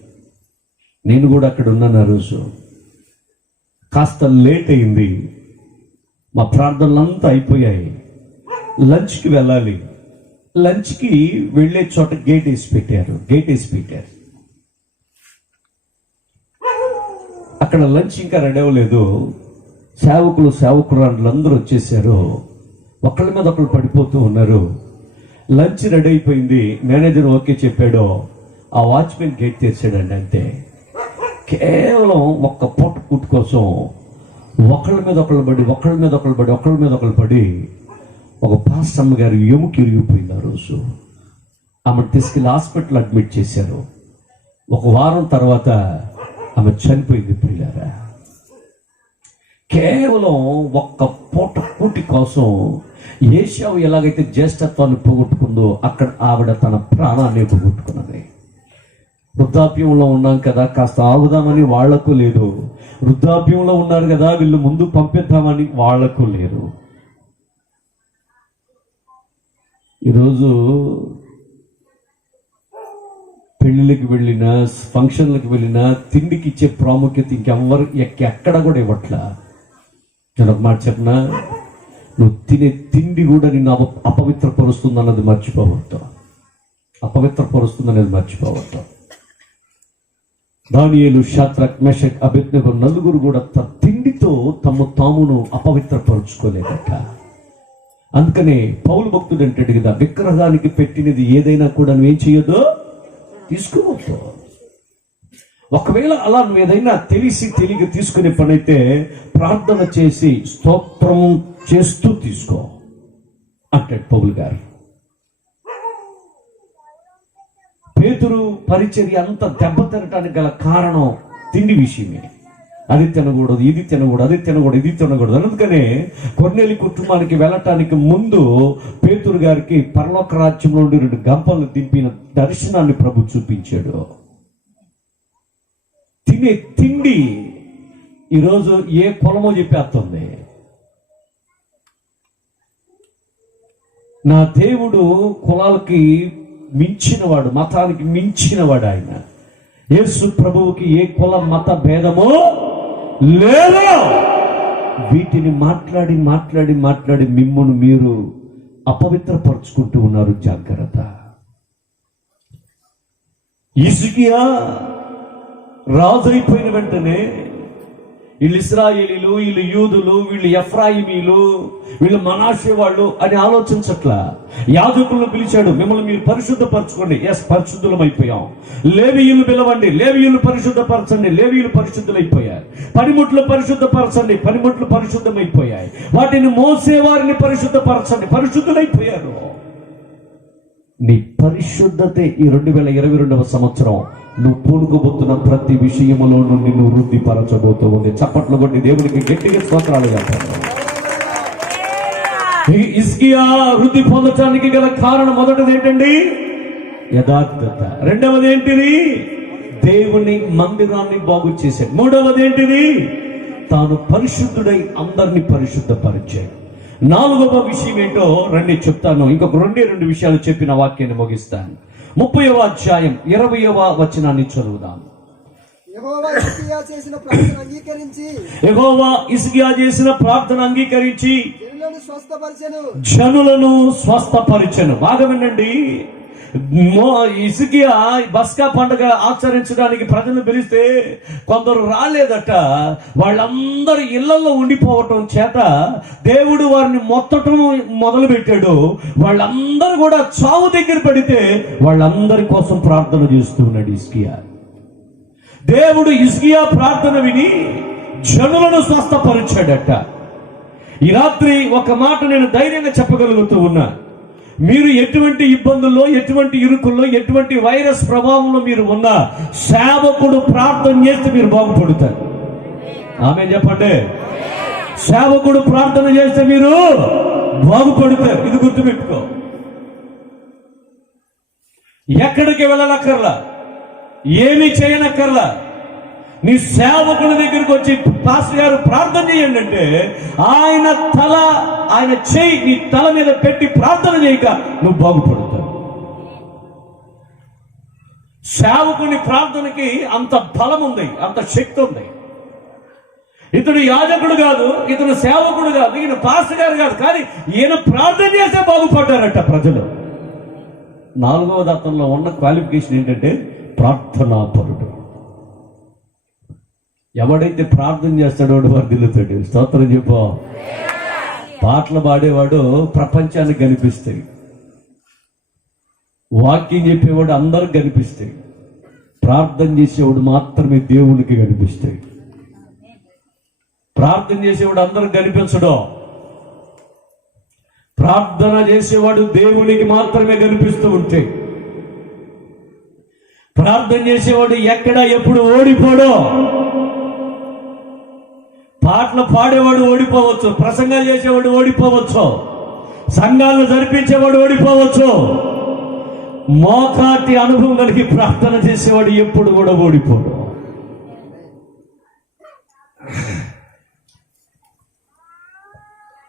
నేను కూడా అక్కడ ఉన్నాను. ఆ రోజు కాస్త లేట్ అయింది. మా ప్రార్థనలంతా అయిపోయాయి. లంచ్కి వెళ్ళాలి. లంచ్కి వెళ్ళే చోట గేట్ వేసి పెట్టారు. అక్కడ లంచ్ ఇంకా రెడీ అవ్వలేదు. సేవకురాండ్లు అందరూ వచ్చేసారు. ఒకళ్ళ మీద ఒకళ్ళు పడిపోతూ ఉన్నారు. లంచ్ రెడీ అయిపోయింది. మేనేజర్ ఓకే చెప్పాడు. ఆ వాచ్మెన్ గేట్ తెరిచాడండి. అంతే, కేవలం ఒక్క పొట్ట కుట్టు కోసం ఒకళ్ళ మీద ఒకళ్ళు పడి ఒక పాస్టమ్మ గారు ఎముక ఇరిగిపోయింది. ఆ రోజు ఆమె తీసుకెళ్ళి హాస్పిటల్ అడ్మిట్ చేశారు. ఒక వారం తర్వాత ఆమె చనిపోయింది. ప్రియులారా, కేవలం ఒక్క పూట కూటి కోసం ఏశావు ఎలాగైతే జ్యేష్ఠత్వాన్ని పోగొట్టుకుందో అక్కడ ఆవిడ తన ప్రాణాన్ని పోగొట్టుకున్నది. వృద్ధాప్యంలో ఉన్నాం కదా, కాస్త ఆగుదామని వాళ్లకు లేదు. వృద్ధాప్యంలో ఉన్నారు కదా, వీళ్ళు ముందు పంపిద్దామని వాళ్లకు లేదు. ఈరోజు పెళ్లిళ్ళకి వెళ్ళినా, ఫంక్షన్లకు వెళ్ళినా తిండికి ఇచ్చే ప్రాముఖ్యత ఇంకెవ్వరు ఎక్కడ కూడా ఇవ్వట్లా. నేను ఒక మాట చెప్పనా, నువ్వు తినే తిండి కూడా నిన్ను అపవిత్రపరుస్తుంది అన్నది మర్చిపోవద్దు. అపవిత్రపరుస్తుంది అనేది మర్చిపోవద్దు. దానియేలు, షద్రక్, మెషక్, అబేద్నెగో నలుగురు కూడా తిండితో తామును అపవిత్రపరుచుకోలేదట. అందుకనే పౌలు భక్తుడు అంటాడు కదా, విగ్రహానికి పెట్టినది ఏదైనా కూడా నువ్వేం చేయొద్దు, తీసుకోవద్దు. ఒకవేళ అలా నువ్వు ఏదైనా తెలియక తీసుకునే పని అయితే ప్రార్థన చేసి స్తోత్రం చేస్తూ తీసుకో అంటాడు పౌలు గారు. పేతురు పరిచర్య అంత దెబ్బతినటానికి గల కారణం తిండి విషయమే. అది తినకూడదు, ఇది తినకూడదు, అది తినకూడదు, ఇది తినకూడదు. అందుకనే కొర్నేలి కుటుంబానికి వెళ్ళటానికి ముందు పేతురు గారికి పరలోక రాజ్యంలో నుండి 2 గంపలు దింపిన దర్శనాన్ని ప్రభు చూపించాడు. తినే తిండి ఈరోజు ఏ కులమో చెప్పేస్తుంది. నా దేవుడు కులాలకి మించినవాడు, మతానికి మించినవాడు. ఆయన యేసు ప్రభువుకి ఏ కుల మత భేదమో లేదు. వీటిని మాట్లాడి మాట్లాడి మాట్లాడి మిమ్మును మీరు అపవిత్రపరుచుకుంటూ ఉన్నారు. జాగ్రత్త. హిజ్కియా రాజు అయిపోయిన వెంటనే వీళ్ళు ఇశ్రాయేలీలు, వీళ్ళు యూదులు, వీళ్ళు ఎఫ్రాయిమీలు, వీళ్ళు మనాషే వాళ్ళు అని ఆలోచించట్లా. యాజకులను పిలిచాడు, మిమ్మల్ని మీరు పరిశుద్ధపరచుకోండి. ఎస్, పరిశుద్ధులం అయిపోయాం. లేవీయులు పిలవండి, లేవీయులు పరిశుద్ధపరచండి, లేవీయులు పరిశుద్ధులైపోయారు. పనిముట్లు పరిశుద్ధపరచండి, పనిముట్లు పరిశుద్ధమైపోయాయి. వాటిని మోసేవారిని పరిశుద్ధపరచండి, పరిశుద్ధులైపోయారు. నీ పరిశుద్ధతే ఈ 2022వ సంవత్సరం నువ్వు పూనుకోబోతున్న ప్రతి విషయములోనూ నిన్ను వృద్ధిపరచబోతూ ఉంది. చప్పట్లు కొట్టి దేవునికి గట్టిగా స్తోత్రాలు చెప్పండి. హిజ్కియా వృద్ధి పొందటానికి గల కారణం మొదటిది ఏంటండి? యథార్థత. రెండవది ఏంటిది? దేవుని మందిరాన్ని బాగు చేశాడు. మూడవది ఏంటిది? తాను పరిశుద్ధుడై అందరినీ పరిశుద్ధపరిచాడు. 4వ విషయం ఏంటో రండి చెప్తాను. ఇంకొక 2 విషయాలు చెప్పిన వాక్యాన్ని ముగిస్తాను. 30వ అధ్యాయం 20వ వచనాన్ని చదువుదాం. యెహోవా హిజ్కియా చేసిన ప్రార్థన అంగీకరించి జనులను స్వస్థపరిచెను. బాగా వినండి. హిజ్కియా బస్కా పండుగ ఆచరించడానికి ప్రజలను పిలిస్తే కొందరు రాలేదట. వాళ్ళందరూ ఇళ్లలో ఉండిపోవటం చేత దేవుడు వారిని మొత్తటం మొదలు పెట్టాడు. వాళ్ళందరూ కూడా చావు దగ్గర పడితే వాళ్ళందరి కోసం ప్రార్థన చేస్తూ ఉన్నాడు హిజ్కియా. దేవుడు హిజ్కియా ప్రార్థన విని జనులను స్వస్థపరిచాడట. ఈ రాత్రి ఒక మాట నేను ధైర్యంగా చెప్పగలుగుతూ ఉన్నా. మీరు ఎటువంటి ఇబ్బందుల్లో, ఎటువంటి ఇరుకుల్లో, ఎటువంటి వైరస్ ప్రభావంలో మీరు ఉన్నా, సేవకుడు ప్రార్థన చేస్తే మీరు బాగుపడతారు. ఆమె చెప్పండి. సేవకుడు ప్రార్థన చేస్తే మీరు బాగుపడతారు. ఇది గుర్తుపెట్టుకో. ఎక్కడికి వెళ్ళనక్కర్లా, ఏమీ చేయనక్కర్లా. నీ సేవకుడి దగ్గరికి వచ్చి పాస్టర్ గారు ప్రార్థన చేయండి అంటే ఆయన చేయి నీ తల మీద పెట్టి ప్రార్థన చేయక నువ్వు బాగుపడతావు. సేవకుని ప్రార్థనకి అంత బలం ఉంది, అంత శక్తి ఉంది. ఇతడు యాజకుడు కాదు, ఇతను సేవకుడు కాదు, ఈయన పాస్టర్ గారు కాదు, కానీ ఈయన ప్రార్థన చేస్తే బాగుపడ్డారట ప్రజలు. 4వ దత్తంలో ఉన్న క్వాలిఫికేషన్ ఏంటంటే ప్రార్థనాపరుడు. ఎవడైతే ప్రార్థన చేస్తాడో వాడు వర్ధిల్లుతాడు. స్తోత్రం చెప్పు. పాటలు పాడేవాడు ప్రపంచానికి కనిపిస్తాయి, వాక్యం చెప్పేవాడు అందరికి కనిపిస్తాయి, ప్రార్థన చేసేవాడు మాత్రమే దేవునికి కనిపిస్తాయి. ప్రార్థన చేసేవాడు అందరికి కనిపించడం. ప్రార్థన చేసేవాడు దేవునికి మాత్రమే కనిపిస్తూ ఉంటే, ప్రార్థన చేసేవాడు ఎక్కడ ఎప్పుడు ఓడిపోడో. పాటలు పాడేవాడు ఓడిపోవచ్చు, ప్రసంగాలు చేసేవాడు ఓడిపోవచ్చు, సంఘాలను జరిపించేవాడు ఓడిపోవచ్చు. మోకాటి అనుభవం కలిగి ప్రార్థన చేసేవాడు ఎప్పుడు కూడా ఓడిపోడు.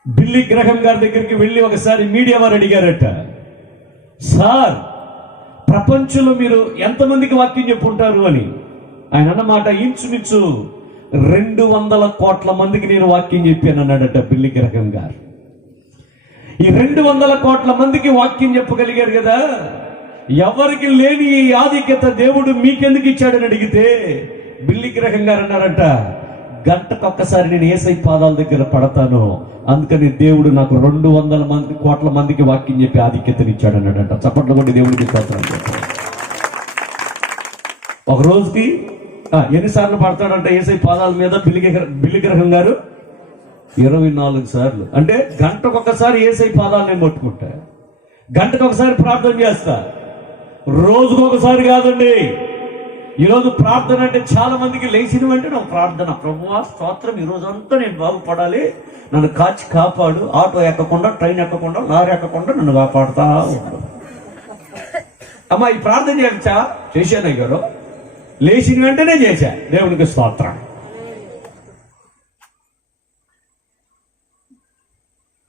బిల్లీ గ్రహం గారి దగ్గరికి వెళ్ళి ఒకసారి మీడియా వారు అడిగారట, సార్ ప్రపంచంలో మీరు ఎంతమందికి వాక్యం చెప్పుంటారు అని. ఆయన అన్నమాట ఇంచుమించు 200 కోట్ల మందికి నేను వాక్యం చెప్పాను అన్నాడట బిల్లీ గ్రహం గారు. ఈ 200 కోట్ల మందికి వాక్యం చెప్పగలిగారు కదా, ఎవరికి లేని ఈ ఆధిక్యత దేవుడు మీకెందుకు ఇచ్చాడని అడిగితే బిల్లి గ్రహం గారు అన్నారంట, గంటకొక్కసారి నేను యేసయ్య పాదాల దగ్గర పడతాను, అందుకని దేవుడు నాకు 200 కోట్ల మందికి వాక్యం చెప్పి ఆధిక్యతని ఇచ్చాడు అన్నాడంట. చప్పట్లు కొట్టి దేవుడికి స్తోత్రం చెప్పాలి. ఒక రోజుకి ఎన్నిసార్లు పడతాడంట యేసయ్య పాదాల మీద బిల్లి గ్రహం గారు? 24 సార్లు. అంటే గంటకొకసారి యేసయ్య పాదాలు నేను పట్టుకుంటా, గంటకొకసారి ప్రార్థన చేస్తా, రోజుకొకసారి కాదండి. ఈరోజు ప్రార్థన అంటే చాలా మందికి లేచిన వెంటనే నాకు ప్రార్థన, ప్రభువా స్తోత్రం, ఈ రోజు అంతా నేను బాగుపడాలి, నన్ను కాచి కాపాడు, ఆటో ఎక్కకుండా, ట్రైన్ ఎక్కకుండా, లారీ ఎక్కకుండా నన్ను కాపాడుతా ఉంటాడు. అమ్మా ఈ ప్రార్థన చేశానయ్య గారు, లేచిన వెంటనే చేశా, దేవునికి స్తోత్రం.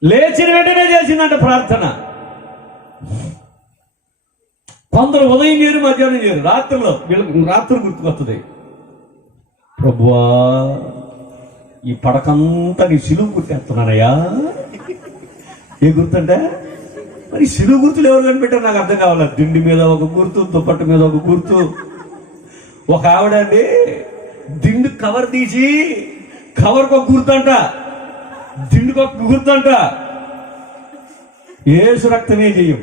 లేచిన వెంటనే చేసిందంట ప్రార్థన. కొందరు ఉదయం చేయరు, మధ్యాహ్నం చేయరు, రాత్రిలో రాత్రి గుర్తుకొస్తుంది, ప్రభువా ఈ పడకంతా నీ సిలువు గుర్తేస్తున్నానయ్యా. ఏ గుర్తంటే మరి సిలువు గుర్తులు ఎవరు కనిపెట్టారు నాకు అర్థం కావాలి. దిండి మీద ఒక గుర్తు, దుప్పట్టు మీద ఒక గుర్తు. ఒక ఆవిడ అండి దిండు కవర్ తీసి కవర్కి ఒక గుర్తంట, దిండుకి ఒక గుర్తంట, యేసు రక్తమే చెయ్యం.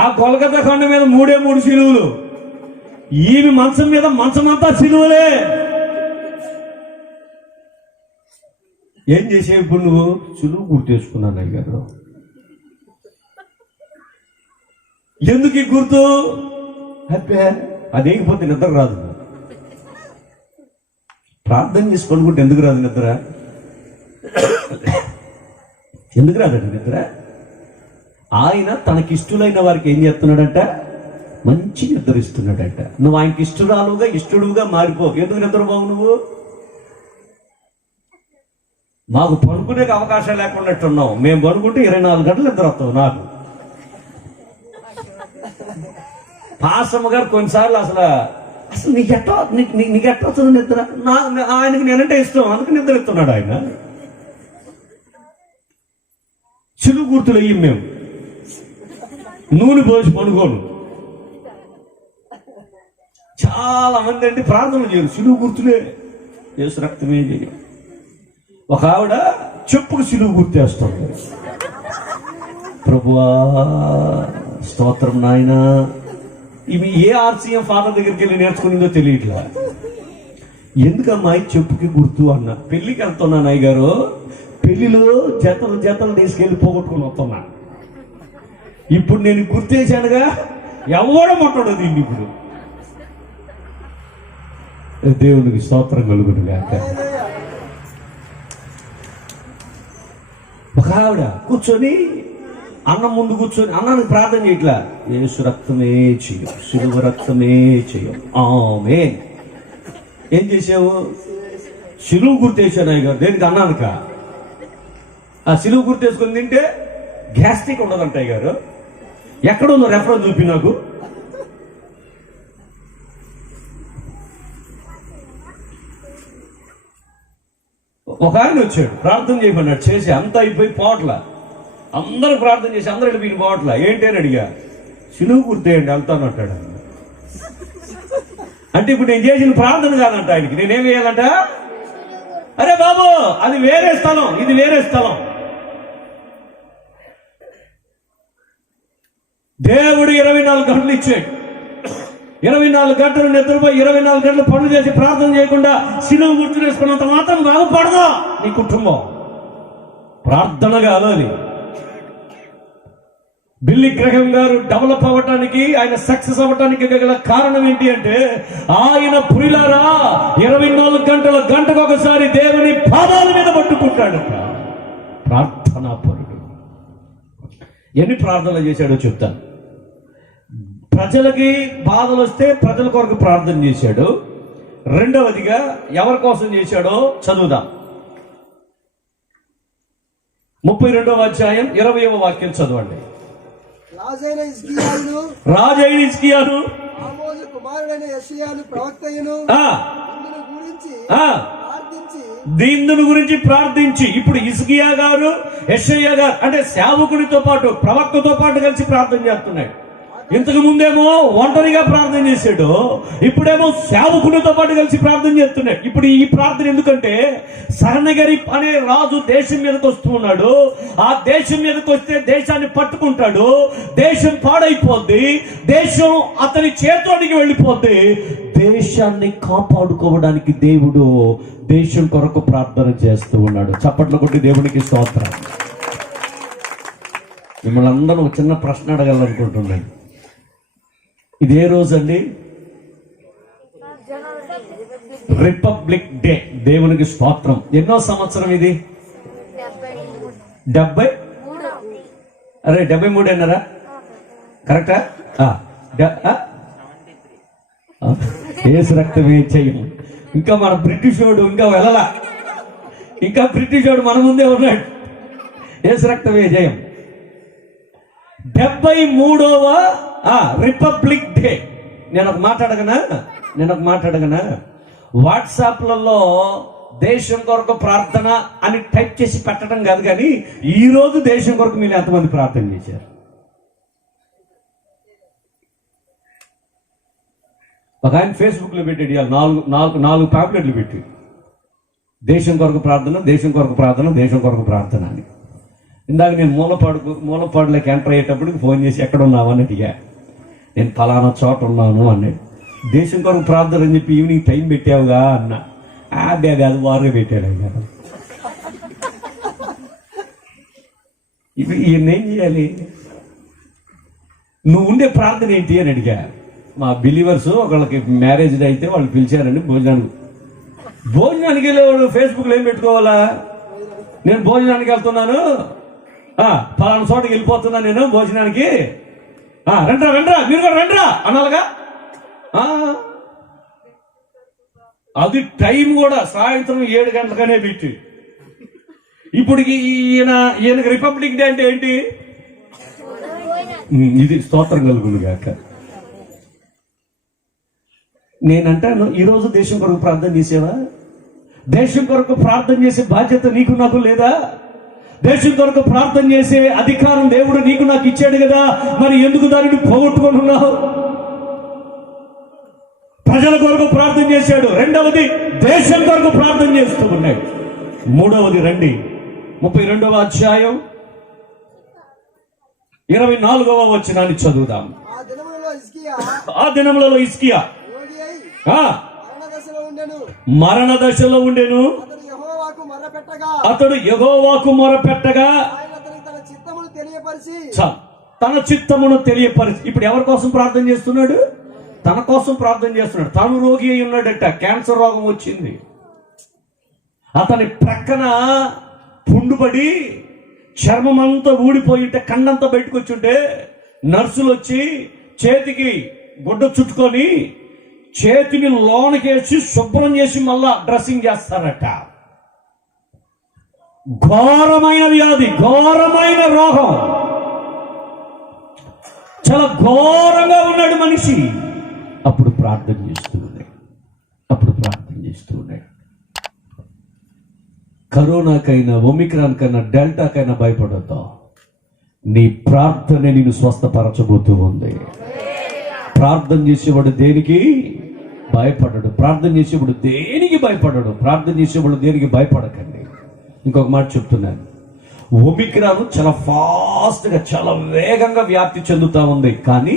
ఆ కొలకత్తా కొండ మీద 3 సిలువులు, ఈమె మంచం మీద మంచమంతా సిలువలే. ఏం చేసేవి ఇప్పుడు నువ్వు? సిలువు గుర్తేసుకున్నాను అయ్యారు. ఎందుకు ఈ గుర్తు? అదేకపోతే నిద్ర రాదు. ప్రార్థన చేసి పడుకుంటే ఎందుకు రాదు నిద్ర? ఎందుకు రాదండి నిద్ర? ఆయన తనకిష్టులైన వారికి ఏం చేస్తున్నాడంట? మంచి నిద్ర ఇస్తున్నాడంట. నువ్వు ఆయనకి ఇష్టరాలుగా ఇష్టడుగా మారిపో. ఎందుకు నిద్రపోవు నువ్వు? మాకు పడుకునే అవకాశం లేకున్నట్టున్నావు. మేము పడుకుంటే 24 గంటలు నిద్ర వస్తావు. నాకు పాసమ్మ గారు కొన్నిసార్లు అసలు నీకెట్ట వస్తుంది నిద్ర? ఆయనకి నేనంటే ఇష్టం, అందుకు నిద్ర ఇస్తున్నాడు ఆయన. చిలుగు గుర్తులు అయ్యి మేము నూనె పోసి పనుకోను. చాలా మంది అంటే ప్రార్థనలు చేయరు, సిలువు గుర్తులే, యేసు రక్తమే చేయం. ఒక ఆవిడ చెప్పుకు సిలువు గుర్తేస్తుంది. ప్రభువా స్తోత్రం నాయనా. ఇవి ఏ ఆర్సీఎం ఫాదర్ దగ్గరికి వెళ్ళి నేర్చుకునిందో తెలియట్లా. ఎందుకమ్మా చెప్పుకి గుర్తు అన్న? పెళ్లికి వెళ్తున్నాను అయ్యగారు, పెళ్లిలో జతలు తీసుకెళ్లి పోగొట్టుకుని వస్తున్నా. ఇప్పుడు నేను గుర్తేశానుగా, ఎవడో ముట్టడు దీన్ని. ఇప్పుడు దేవునికి స్తోత్రం కలుగును గాక. ఒక ఆవిడ కూర్చొని అన్నం ముందు కూర్చొని అన్నానికి ప్రార్థన చేయట్లా, యేసు రక్తమే చెయ్యం, సిలువ రక్తమే చెయ్యం, ఆమేన్. ఏం చేసావు? సిలువు గుర్తేశాను అయ్యగారు. దేనికి? అన్నానుక. ఆ సిలువు గుర్తేసుకుని తింటే గ్యాస్ట్రిక్ ఉండదంట అయ్యగారు. ఎక్కడుందో రెఫరెన్స్ చూపి నాకు. ఒక ఆయన వచ్చాడు, ప్రార్థన చేయమన్నాడు. చేసి అంతా అయిపోయి పోవట్ల, అందరూ ప్రార్థన చేసి అందరూ వెళ్ళి పోవట్ల. ఏంటి అని అడిగా. సిలువు గుర్తేయండి వెళ్తాను అంటాడు. అంటే ఇప్పుడు నేను చేసిన ప్రార్థన కాదంట ఆయనకి. నేనేం వేయాలంట? అరే బాబు అది వేరే స్థలం, ఇది వేరే స్థలం. దేవుడు 24 గంటలు ఇచ్చాడు. 24 గంటలు నిద్రపోయి 24 గంటలు పనులు చేసి ప్రార్థన చేయకుండా సిలువు గుర్తు వేసుకున్నంత మాత్రం బాగుపడదు నీ కుటుంబం. ప్రార్థన కావాలి. బిల్లి గ్రహం గారు డెవలప్ అవ్వటానికి, ఆయన సక్సెస్ అవ్వటానికి గల కారణం ఏంటి అంటే, ఆయన పురిలారా 24 గంటల గంటకొకసారి దేవుని పాదాల మీద పట్టుకుంటాడు. ప్రార్థనా పరుడు. ఎన్ని ప్రార్థనలు చేశాడో చెప్తాను. ప్రజలకి బాధలు వస్తే ప్రజల కొరకు ప్రార్థన చేశాడు. రెండవదిగా ఎవరి కోసం చేశాడో చదువుదాం. 32వ అధ్యాయం 20వ వాక్యం చదవండి. రాజైన హిజ్కియాను ఆమోజు కుమారుడైన యెషయాను ప్రవక్తయును దీనుని గురించి ప్రార్థించి, ఇప్పుడు హిజ్కియా గారు యెషయా గారు అంటే సేవకుడితో పాటు ప్రవక్తతో పాటు కలిసి ప్రార్థన చేస్తున్నాడు. ఇంతకు ముందేమో ఒంటరిగా ప్రార్థన చేశాడు, ఇప్పుడేమో సేవకునితో పాటు కలిసి ప్రార్థన చేస్తున్నాడు. ఇప్పుడు ఈ ప్రార్థన ఎందుకంటే సరణగిరి అనే రాజు దేశం మీదకి వస్తూ ఉన్నాడు. ఆ దేశం మీదకి వస్తే దేశాన్ని పట్టుకుంటాడు, దేశం పాడైపోద్ది, దేశం అతని చేతిలోనికి వెళ్ళిపోద్ది. దేశాన్ని కాపాడుకోవడానికి దేవుడు దేశం కొరకు ప్రార్థన చేస్తూ ఉన్నాడు. చప్పట్లు కొట్టి దేవునికి స్తోత్రం. మిమ్మల్ని అందరూ ఒక చిన్న ప్రశ్న అడగాలనుకుంటున్నాను. ఇది ఏ రోజు అండి? Republic day. దేవునికి స్తోత్రం. ఎన్నో సంవత్సరం ఇది? 73 అన్నారా? కరెక్టా? ఏసు రక్తమే చెయ్యం. ఇంకా మన బ్రిటిష్ వాడు ఇంకా వెళ్ళలా, ఇంకా బ్రిటిష్ వాడు మన ముందే ఉన్నాడు. ఏసు రక్తమే జయం. 73వ రిపబ్లిక్ డే. నేను ఒక మాట్లాడగనా? వాట్సాప్లలో దేశం కొరకు ప్రార్థన అని టైప్ చేసి పెట్టడం కాదు, కానీ ఈ రోజు దేశం కొరకు మీరు ఎంతమంది ప్రార్థన చేశారు? ఒక ఆయన ఫేస్బుక్ లో పెట్టాడు, నాలుగు ప్యాంప్లెట్లు పెట్టి దేశం కొరకు ప్రార్థన, దేశం కొరకు ప్రార్థన, దేశం కొరకు ప్రార్థన అని. ఇందాక నేను మూలపాడులోకి ఎంటర్ అయ్యేటప్పటికి ఫోన్ చేసి ఎక్కడ ఉన్నావు అని అడిగా. నేను ఫలానా చోట ఉన్నాను అన్నాడు. దేశం కొరకు ప్రార్థన అని చెప్పి ఈవినింగ్ టైం పెట్టావుగా అన్నా. కాదు, వారే పెట్టాడు అయ్యా. ఇప్పుడు ఈయన ఏం చేయాలి? నువ్వు ఉండే ప్రార్థన ఏంటి అని అడిగా. మా బిలీవర్స్ ఒకళ్ళకి మ్యారేజ్ అయితే వాళ్ళు పిలిచారండి భోజనానికి వెళ్ళేవాడు ఫేస్బుక్లో ఏం పెట్టుకోవాలా? నేను భోజనానికి వెళ్తున్నాను, పలానా చోటకి వెళ్ళిపోతున్నాను నేను భోజనానికి, రండ్రా మీరు కూడా రండ్రా అనాలిగా. అది టైం కూడా సాయంత్రం 7 గంటలకనే పెట్టి. ఇప్పుడు ఈయనకి రిపబ్లిక్ డే అంటే ఏంటి? ఇది స్తోత్రం కలుగును గాక. నేనంటాను, ఈరోజు దేశం కొరకు ప్రార్థన చేసేవా? దేశం కొరకు ప్రార్థన చేసే బాధ్యత నీకు నాకు లేదా? దేశం కొరకు ప్రార్థన చేసే అధికారం దేవుడు నీకు నాకు ఇచ్చాడు కదా, మరి ఎందుకు దానిని పోగొట్టుకుంటున్నావు? ప్రజల కొరకు ప్రార్థన చేశాడు. రెండవది దేశం కొరకు ప్రార్థన చేస్తూ ఉన్నాడు. మూడవది రండి 32వ అధ్యాయం 24వ వచనాన్ని చదువుదాం. ఆ దినములలో హిజ్కియా మరణ దశలో ఉండెను. అతడు యెహోవాకు మొరపెట్టగా తన చిత్తమును తెలియపరిచి. ఇప్పుడు ఎవరి కోసం ప్రార్థన చేస్తున్నాడు? తన కోసం ప్రార్థన చేస్తున్నాడు. తాను రోగి అయి ఉన్నాడట, క్యాన్సర్ రోగం వచ్చింది. అతని ప్రక్కన పుండుపడి చర్మం అంతా ఊడిపోయింటే, కన్నంతా బయటకు వచ్చుంటే నర్సులు వచ్చి చేతికి గుడ్డ చుట్టుకొని చేతిని లోనకేసి శుభ్రం చేసి మళ్ళా డ్రెస్సింగ్ చేస్తారట. ఘోరమైన వ్యాధి, ఘోరమైన రోగం, చాలా ఘోరంగా ఉన్నాడు మనిషి. అప్పుడు ప్రార్థన చేస్తూ ఉన్నాడు. కరోనాకైనా, ఒమిక్రాన్ కైనా, డెల్టాకైనా భయపడద్దు. నీ ప్రార్థన నిన్ను స్వస్థపరచబోతూ ఉంది. ప్రార్థన చేసేవాడు దేనికి భయపడడు. ప్రార్థన చేసేవాడు దేనికి భయపడడు. ప్రార్థన చేసేవాడు దేనికి భయపడకండి. ఇంకొక మాట చెప్తున్నాను, ఒమిక్రాన్ చాలా ఫాస్ట్గా, చాలా వేగంగా వ్యాప్తి చెందుతా ఉంది, కానీ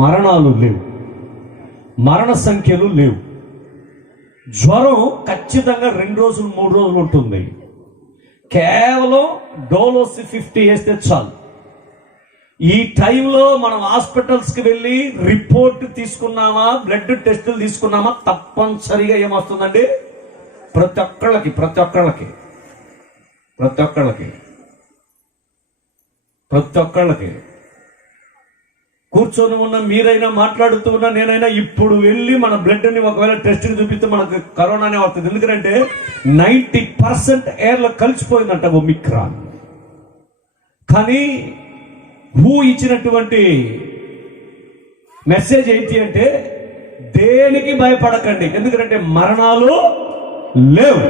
మరణాలు లేవు, మరణ సంఖ్యలు లేవు. జ్వరం ఖచ్చితంగా 2 రోజులు 3 రోజులు ఉంటుంది. కేవలం డోలోసి 50 వేస్తే చాలు. ఈ టైంలో మనం హాస్పిటల్స్కి వెళ్ళి రిపోర్ట్ తీసుకున్నామా, బ్లడ్ టెస్టులు తీసుకున్నామా, తప్పనిసరిగా ఏమొస్తుందండి? ప్రతి ఒక్కళ్ళకి కూర్చొని ఉన్న మీరైనా, మాట్లాడుతూ ఉన్నా నేనైనా, ఇప్పుడు వెళ్ళి మన బ్లడ్ని ఒకవేళ టెస్ట్ చూపిస్తే మనకు కరోనానే వస్తుంది. ఎందుకంటే 90% ఎయిర్లో కలిసిపోయిందంట ఒమిక్రాన్. కానీ ఇచ్చినటువంటి మెసేజ్ ఏంటి అంటే, దేనికి భయపడకండి, ఎందుకంటే మరణాలు లేవు.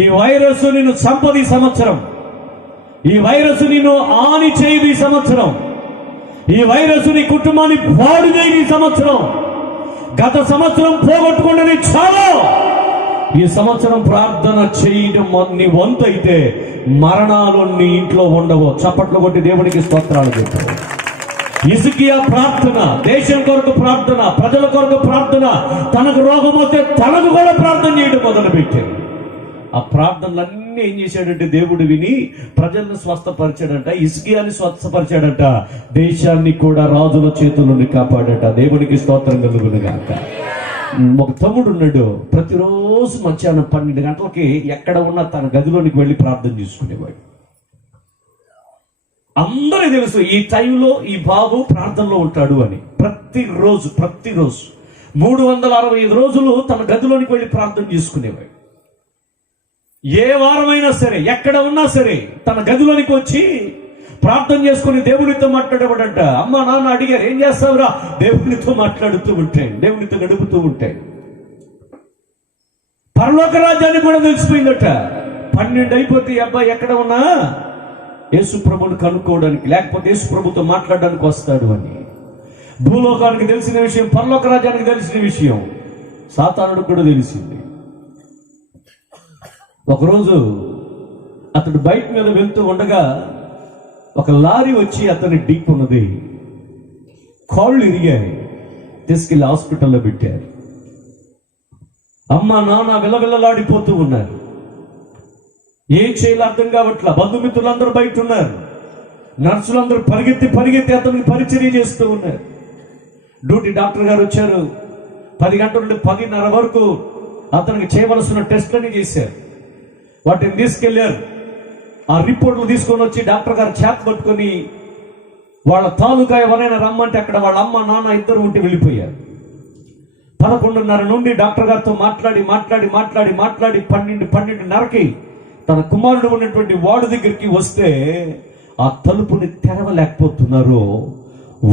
ఈ వైరస్ నిన్ను చంపదు ఈ సంవత్సరం. ఈ వైరస్ నిన్ను హాని చేయదు ఈ సంవత్సరం. ఈ వైరస్ నీ కుటుంబాన్ని పాడు చేయని సంవత్సరం. గత సంవత్సరం పోగొట్టుకుంటే చాలు. ఈ సంవత్సరం ప్రార్థన చేయడం నీ వంతు అయితే మరణాలు నీ ఇంట్లో ఉండవు. చప్పట్లు కొట్టి దేవునికి స్తోత్రాలు చెప్పారు. హిజ్కియా ప్రార్థన, దేశం కొరకు ప్రార్థన, ప్రజల కొరకు ప్రార్థన, తనకు రోగం వస్తే తనకు కూడా ప్రార్థన చేయడం మొదలుపెట్టాడు. ఆ ప్రార్థనలన్నీ ఏం చేశాడంటే దేవుడు విని ప్రజలను స్వస్థపరిచాడంట, హిజ్కియాని స్వస్థపరిచాడంట, దేశాన్ని కూడా రాజుల చేతుల నుండి కాపాడట. దేవునికి స్తోత్రం కలుగును గాక. ఒక తమ్ముడు ఉన్నాడు, ప్రతిరోజు మధ్యాహ్నం 12 గంటలకి ఎక్కడ ఉన్నా తన గదిలోనికి వెళ్ళి ప్రార్థన చేసుకునేవాడు. అందరికీ తెలుసు ఈ టైంలో ఈ బాబు ప్రార్థనలో ఉంటాడు అని. ప్రతిరోజు 365 రోజులు తన గదిలోనికి వెళ్ళి ప్రార్థన చేసుకునేవాడు. ఏ వారమైనా సరే, ఎక్కడ ఉన్నా సరే తన గదిలోనికి వచ్చి ప్రార్థన చేసుకుని దేవుడితో మాట్లాడేవాడంట. అమ్మ నాన్న అడిగారు, ఏం చేస్తావురా? దేవుడితో మాట్లాడుతూ ఉంటాయి, దేవుడితో గడుపుతూ ఉంటాయి. పరలోక రాజ్యాన్ని కూడా తెలిసిపోయిందట. 12 అయిపోతే అబ్బాయి ఎక్కడ ఉన్నా యేసు ప్రభుని కనుక్కోవడానికి, లేకపోతే యేసు ప్రభుతో మాట్లాడడానికి వస్తాడు అని. భూలోకానికి తెలిసిన విషయం, పరలోక రాజ్యానికి తెలిసిన విషయం సాతానుడికి కూడా తెలిసింది. ఒకరోజు అతడు బైక్ మీద వెళ్తూ ఉండగా ఒక లారీ వచ్చి అతన్ని ఢీకొన్నది. కాళ్ళు ఇరిగాయి, తీసుకెళ్లి హాస్పిటల్లో పెట్టారు. అమ్మ నాన్న విలవిలలాడిపోతూ ఉన్నారు. ఏం చేయాలో అర్థం కావట్లా. బంధుమిత్రులందరూ బయట ఉన్నారు. నర్సులందరూ పరిగెత్తి అతనికి పరిచర్య చేస్తూ ఉన్నారు. డ్యూటీ డాక్టర్ గారు వచ్చారు. 10 గంటల నుండి 10:30 వరకు అతనికి చేయవలసిన టెస్ట్లని చేశారు. వాటిని తీసుకెళ్లారు. ఆ రిపోర్ట్లు తీసుకొని వచ్చి డాక్టర్ గారు చేత పట్టుకొని వాళ్ళ తాలూకా ఎవరైనా రమ్మంటే అక్కడ వాళ్ళ అమ్మ నాన్న ఇద్దరు ఉంటే వెళ్ళిపోయారు. 11:30 నుండి డాక్టర్ గారితో మాట్లాడి 12:30కి తన కుమారుడు ఉన్నటువంటి వార్డు దగ్గరికి వస్తే ఆ తలుపుని తెరవలేకపోతున్నారు.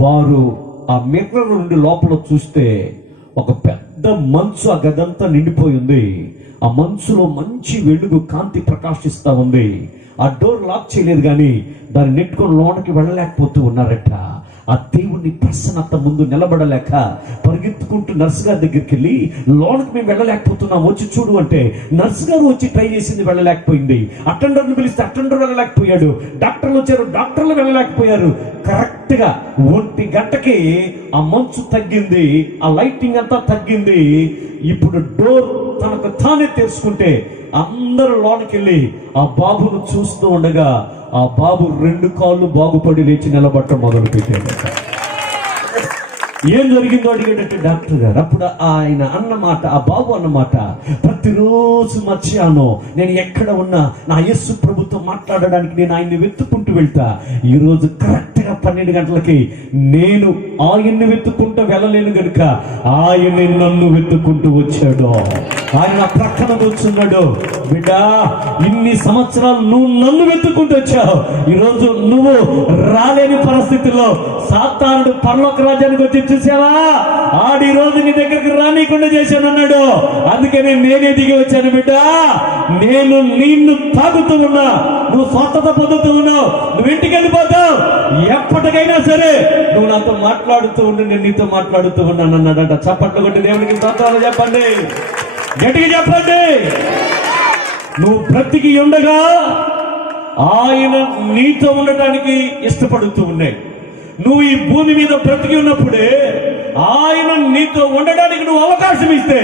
వారు ఆ మిర్రర్ నుండి లోపల చూస్తే ఒక పెద్ద మంచు ఆ గదంతా నిండిపోయింది. ఆ మంచులో మంచి వెలుగు, కాంతి ప్రకాశిస్తా ఉంది. ఆ డోర్ లాక్ చేయలేదు, కానీ దాన్ని నెట్టుకొని లోనకి వెళ్ళలేకపోతూ ఉన్నారట. ఆ దేవుని ప్రసన్నత ముందు నిలబడలేక పరిగెత్తుకుంటూ నర్సు గారి దగ్గరికి వెళ్ళి, లోనకి మేము వెళ్ళలేకపోతున్నాం, వచ్చి చూడు అంటే నర్సు గారు వచ్చి ట్రై చేసింది, వెళ్ళలేకపోయింది. అటెండర్ని పిలిస్తే అటెండర్ వెళ్ళలేకపోయాడు. డాక్టర్లు వచ్చారు, డాక్టర్లు వెళ్ళలేకపోయారు. కరెక్ట్ గా 1 గంటకి ఆ మంచు తగ్గింది, ఆ లైటింగ్ అంతా తగ్గింది. ఇప్పుడు డోర్ తనకు తానే తెరుచుకుంటే అందరూ లోనికి వెళ్ళి ఆ బాబును చూస్తూ ఉండగా ఆ బాబు 2 కాళ్ళు బాగుపడి లేచి నిలబడటం మొదలు పెట్టాడు. ఏం జరిగిందో అడిగేటట్టు డాక్టర్ గారు. అప్పుడు ఆయన అన్నమాట, ఆ బాబు అన్నమాట, ప్రతిరోజు మధ్యాహ్నం నేను ఎక్కడ ఉన్నా నా యేసు ప్రభుతో మాట్లాడడానికి నేను ఆయన్ని వెతుక్కుంటూ వెళ్తా. ఈరోజు కరెక్ట్ గా 12 గంటలకి నేను ఆయన్ని వెతుక్కుంటూ వెళ్ళలేను గనుక ఆయన నన్ను వెతుక్కుంటూ వచ్చాడు. ఆయన ప్రక్కన కూర్చున్నాడు. బిడ్డా, ఇన్ని సంవత్సరాలు నువ్వు నన్ను వెతుక్కుంటూ వచ్చావు. ఈరోజు నువ్వు రాలేని పరిస్థితుల్లో సాతానుడు పరలోక రాజ్యానికి వచ్చి చూసావా, ఆడి రోజు నీ దగ్గరికి రానీకుండా చేశాను అన్నాడు. అందుకనే నేనే దిగి వచ్చాను. బిడ్డా, నేను నిన్ను తాగుతూ ఉన్నా, నువ్వు స్వస్థత పొందుతూ ఉన్నావు, నువ్వు ఇంటికి వెళ్ళిపోతావు, ఎప్పటికైనా సరే నువ్వు నాతో మాట్లాడుతూ ఉండు, నేను నీతో మాట్లాడుతూ ఉన్నాను అన్నాడట. చప్పట్లు కొట్టి దేవునికి స్తోత్రాలు చెప్పండి, గట్టిగా చెప్పండి. నువ్వు బ్రతికి ఉండగా ఆయన నీతో ఉండటానికి ఇష్టపడుతూ ఉన్నాయి. నువ్వు ఈ భూమి మీద బ్రతికి ఉన్నప్పుడే ఆయన నీతో ఉండడానికి నువ్వు అవకాశం ఇస్తే,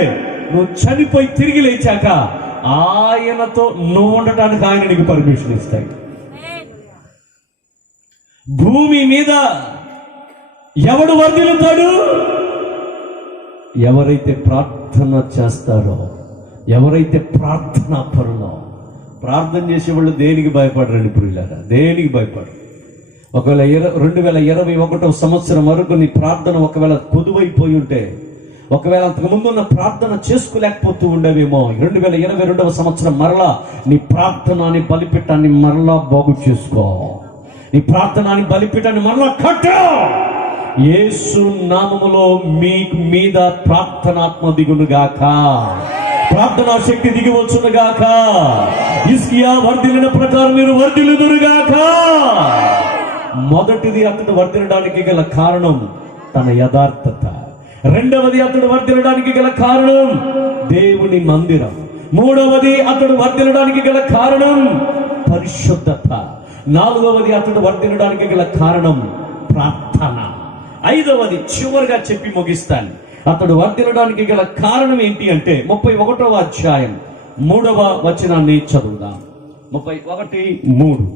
నువ్వు చనిపోయి తిరిగి లేచాక ఆయనతో నువ్వు ఉండటానికి ఆయన నీకు పర్మిషన్ ఇస్తాయి. భూమి మీద ఎవడు వర్ధిల్లుతాడు? ఎవరైతే ప్రార్థన చేస్తారో, ఎవరైతే ప్రార్థనా పరులో. ప్రార్థన చేసేవాళ్ళు దేనికి భయపడరండి ప్రియులారా, దేనికి భయపడరు. ఒకవేళ 2021 సంవత్సరం వరకు నీ ప్రార్థన ఒకవేళ పొదువైపోయి ఉంటే, ఒకవేళ అంతకు ముందు ఉన్న ప్రార్థన చేసుకోలేకపోతూ ఉండేవేమో, 2022 సంవత్సరం మరలా నీ ప్రార్థనని బలిపీఠాన్ని మరలా బాగు చేసుకో. నీ ప్రార్థనని బలిపీఠాన్ని మరలా కట్టు. యేసు నామములో మీ మీద ప్రార్థనాత్మ దిగునుగాక, ప్రార్థనా శక్తి దిగి వచ్చునుగాక. హిజ్కియా వర్ధిల్లిన ప్రకారం మీరు వర్ధిల్లుదురుగాక. మొదటిది అతడు వర్ధిల్లడానికి గల కారణం తన యథార్థత. రెండవది అతడు వర్ధిల్లడానికి గల కారణం దేవుని మందిరం. మూడవది అతడు వర్ధిల్లడానికి గల కారణం పరిశుద్ధత. నాలుగవది అతడు వర్ధిల్లడానికి గల కారణం ప్రార్థన. ఐదవది చివరిగా చెప్పి ముగిస్తాను. అతడు వర్ధిల్లడానికి గల కారణం ఏంటి అంటే 31వ అధ్యాయం 3వ వచనాన్ని చదువుదాం. 31:3.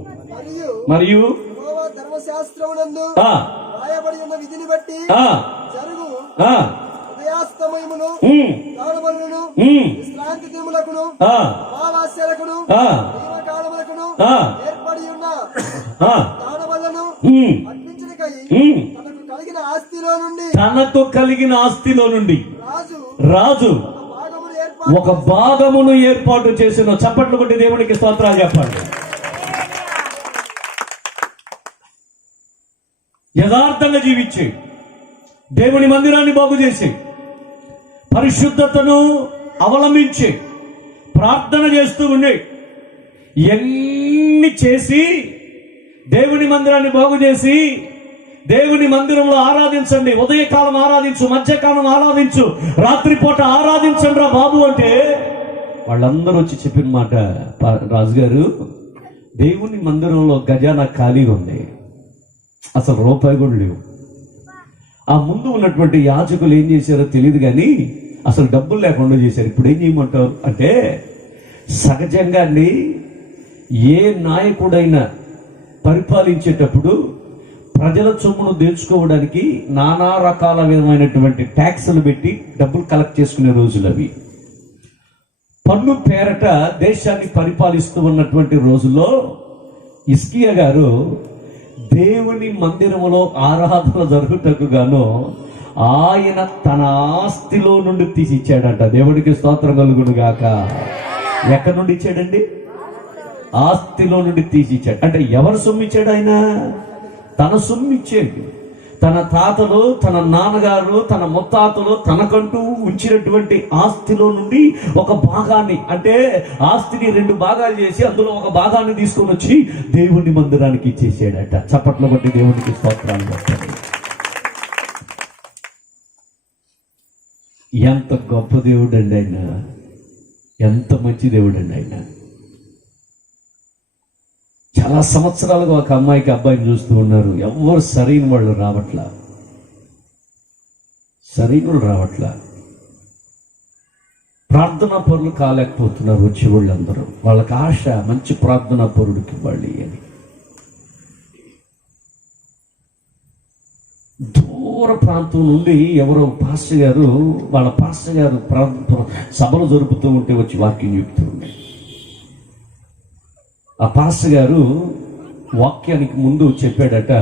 మరియు యెహోవా ధర్మశాస్త్రమునందు ఆ రాయబడి ఉన్న విధిని బట్టి ఆ జరుగు ఆ ఉదయాస్తమయమును దానబలులను విశ్రాంతి దినములకును అమావాస్యలకును దీవకాలములకును ఏర్పడి ఉన్న దానబలులను అర్పించుటకై తనకు కలిగిన ఆస్తిలో నుండి రాజు ఒక భాగమును ఏర్పాటు చేసిన. చప్పట్లు కొట్టి దేవునికి స్తోత్రాలు చెప్పండి. యథార్థంగా జీవించి దేవుని మందిరాన్ని బాగు చేసి పరిశుద్ధతను అవలంబించి ప్రార్థన చేస్తూ ఉండే ఎన్ని చేసి దేవుని మందిరాన్ని బాగు చేసి దేవుని మందిరంలో ఆరాధించండి, ఉదయకాలం ఆరాధించు, మధ్యకాలం ఆరాధించు, రాత్రిపూట ఆరాధించండి రా బాబు అంటే వాళ్ళందరూ వచ్చి చెప్పిన మాట, రాజుగారు దేవుని మందిరంలో ఖజానా ఖాళీగా ఉంది, అసలు రూపాయి కూడా లేవు. ఆ ముందు ఉన్నటువంటి యాజకులు ఏం చేశారో తెలియదు కానీ అసలు డబ్బులు లేకుండా చేశారు. ఇప్పుడు ఏం చేయమంటారు అంటే, సహజంగా అండి ఏ నాయకుడైనా పరిపాలించేటప్పుడు ప్రజల సొమ్మును దోచుకోవడానికి నానా రకాల విధమైనటువంటి ట్యాక్సులు పెట్టి డబ్బులు కలెక్ట్ చేసుకునే రోజులు అవి. పన్ను పేరట దేశాన్ని పరిపాలిస్తూ ఉన్నటువంటి రోజుల్లో హిజ్కియా గారు దేవుని మందిరములో ఆరాధన జరుగుటకు గాను ఆయన తన ఆస్తిలో నుండి తీసి ఇచ్చాడంట. దేవుడికి స్తోత్రం కలుగును గాక. ఎక్కడి నుండి ఇచ్చాడండి? ఆస్తిలో నుండి తీసి ఇచ్చాడు. అంటే ఎవరు సొమ్ము ఇచ్చాడు? ఆయన తన సొమ్ము ఇచ్చేది. తన తాతలు, తన నాన్నగారు, తన ముత్తాతలు తనకంటూ ఉంచినటువంటి ఆస్తిలో నుండి ఒక భాగాన్ని, అంటే ఆస్తిని 2 భాగాలు చేసి అందులో ఒక భాగాన్ని తీసుకొని వచ్చి దేవుని మందిరానికి ఇచ్చేసాడట. చప్పట్లు బట్టి దేవునికి స్తోత్రాలు చెప్పండి. ఎంత గొప్ప దేవుడు అండి ఆయన, ఎంత మంచి దేవుడు అండి ఆయన. చాలా సంవత్సరాలుగా ఒక అమ్మాయికి అబ్బాయిని చూస్తూ ఉన్నారు, ఎవరు సరైన వాళ్ళు రావట్లా. ప్రార్థనా పరులు కాలేకపోతున్నారు వచ్చే వాళ్ళందరూ. వాళ్ళకి ఆశ మంచి ప్రార్థనా పరుడికి ఇవ్వాలి అని. దూర ప్రాంతం నుండి ఎవరో పాస్టర్ గారు, వాళ్ళ పాస్టర్ గారు సభలు జరుపుతూ ఉంటే వచ్చి వాక్యం చెప్తూ ఉన్నాయి. ఆ పాస్టర్ గారు వాక్యానికి ముందు చెప్పాడట,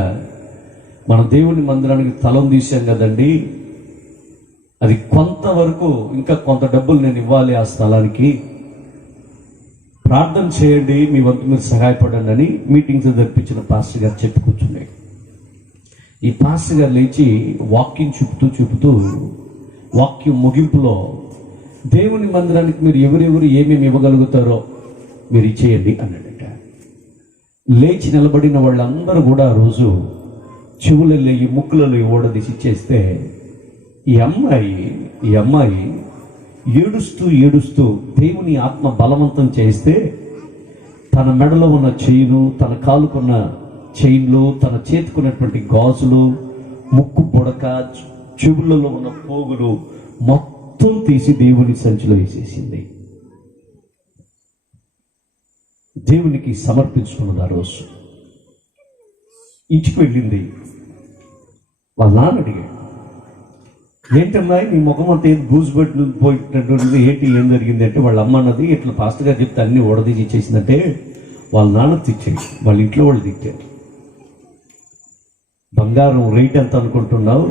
మన దేవుని మందిరానికి తలం తీసాం కదండి, అది కొంతవరకు ఇంకా కొంత డబ్బులు నేను ఇవ్వాలి ఆ స్థలానికి, ప్రార్థన చేయండి, మీ వంతు మీరు సహాయపడండి అని మీటింగ్స్ జరిపించిన పాస్టర్ గారు చెప్పి కూర్చున్నాడు. ఈ పాస్టర్ గారు లేచి వాక్యం చూపుతూ వాక్యం ముగింపులో దేవుని మందిరానికి మీరు ఎవరెవరు ఏమేమి ఇవ్వగలుగుతారో మీరు ఇచ్చేయండి అన్నాడట. లేచి నిలబడిన వాళ్ళందరూ కూడా ఆ రోజు చెవులలో ఈ ముక్కులలో ఓడదీసి ఇచ్చేస్తే ఈ అమ్మాయి ఏడుస్తూ దేవుని ఆత్మ బలవంతం చేస్తే తన మెడలో ఉన్న చైను, తన కాలుకున్న చైన్లు, తన చేతుకున్నటువంటి గాజులు, ముక్కు పొడక, చెవులలో ఉన్న పోగులు మొత్తం తీసి దేవుని సంచిలో వేసేసింది. దేవునికి సమర్పించుకున్నది. ఆ రోజు ఇంటికి వెళ్ళింది. వాళ్ళ నాన్న అడిగాడు, ఏంటమ్మా నీ ముఖం అంతా ఏం గూజుబెట్టు పోయినటువంటిది, ఏంటి ఏం జరిగింది అంటే, వాళ్ళ అమ్మ అన్నది ఇట్లా పాస్టర్ గారు చెప్తే అన్ని ఓడదీసి ఇచ్చేసిందంటే వాళ్ళ నాన్న తిట్టాడు, వాళ్ళ ఇంట్లో వాళ్ళు తిట్టారు. బంగారం రేట్ ఎంత అనుకుంటున్నావు,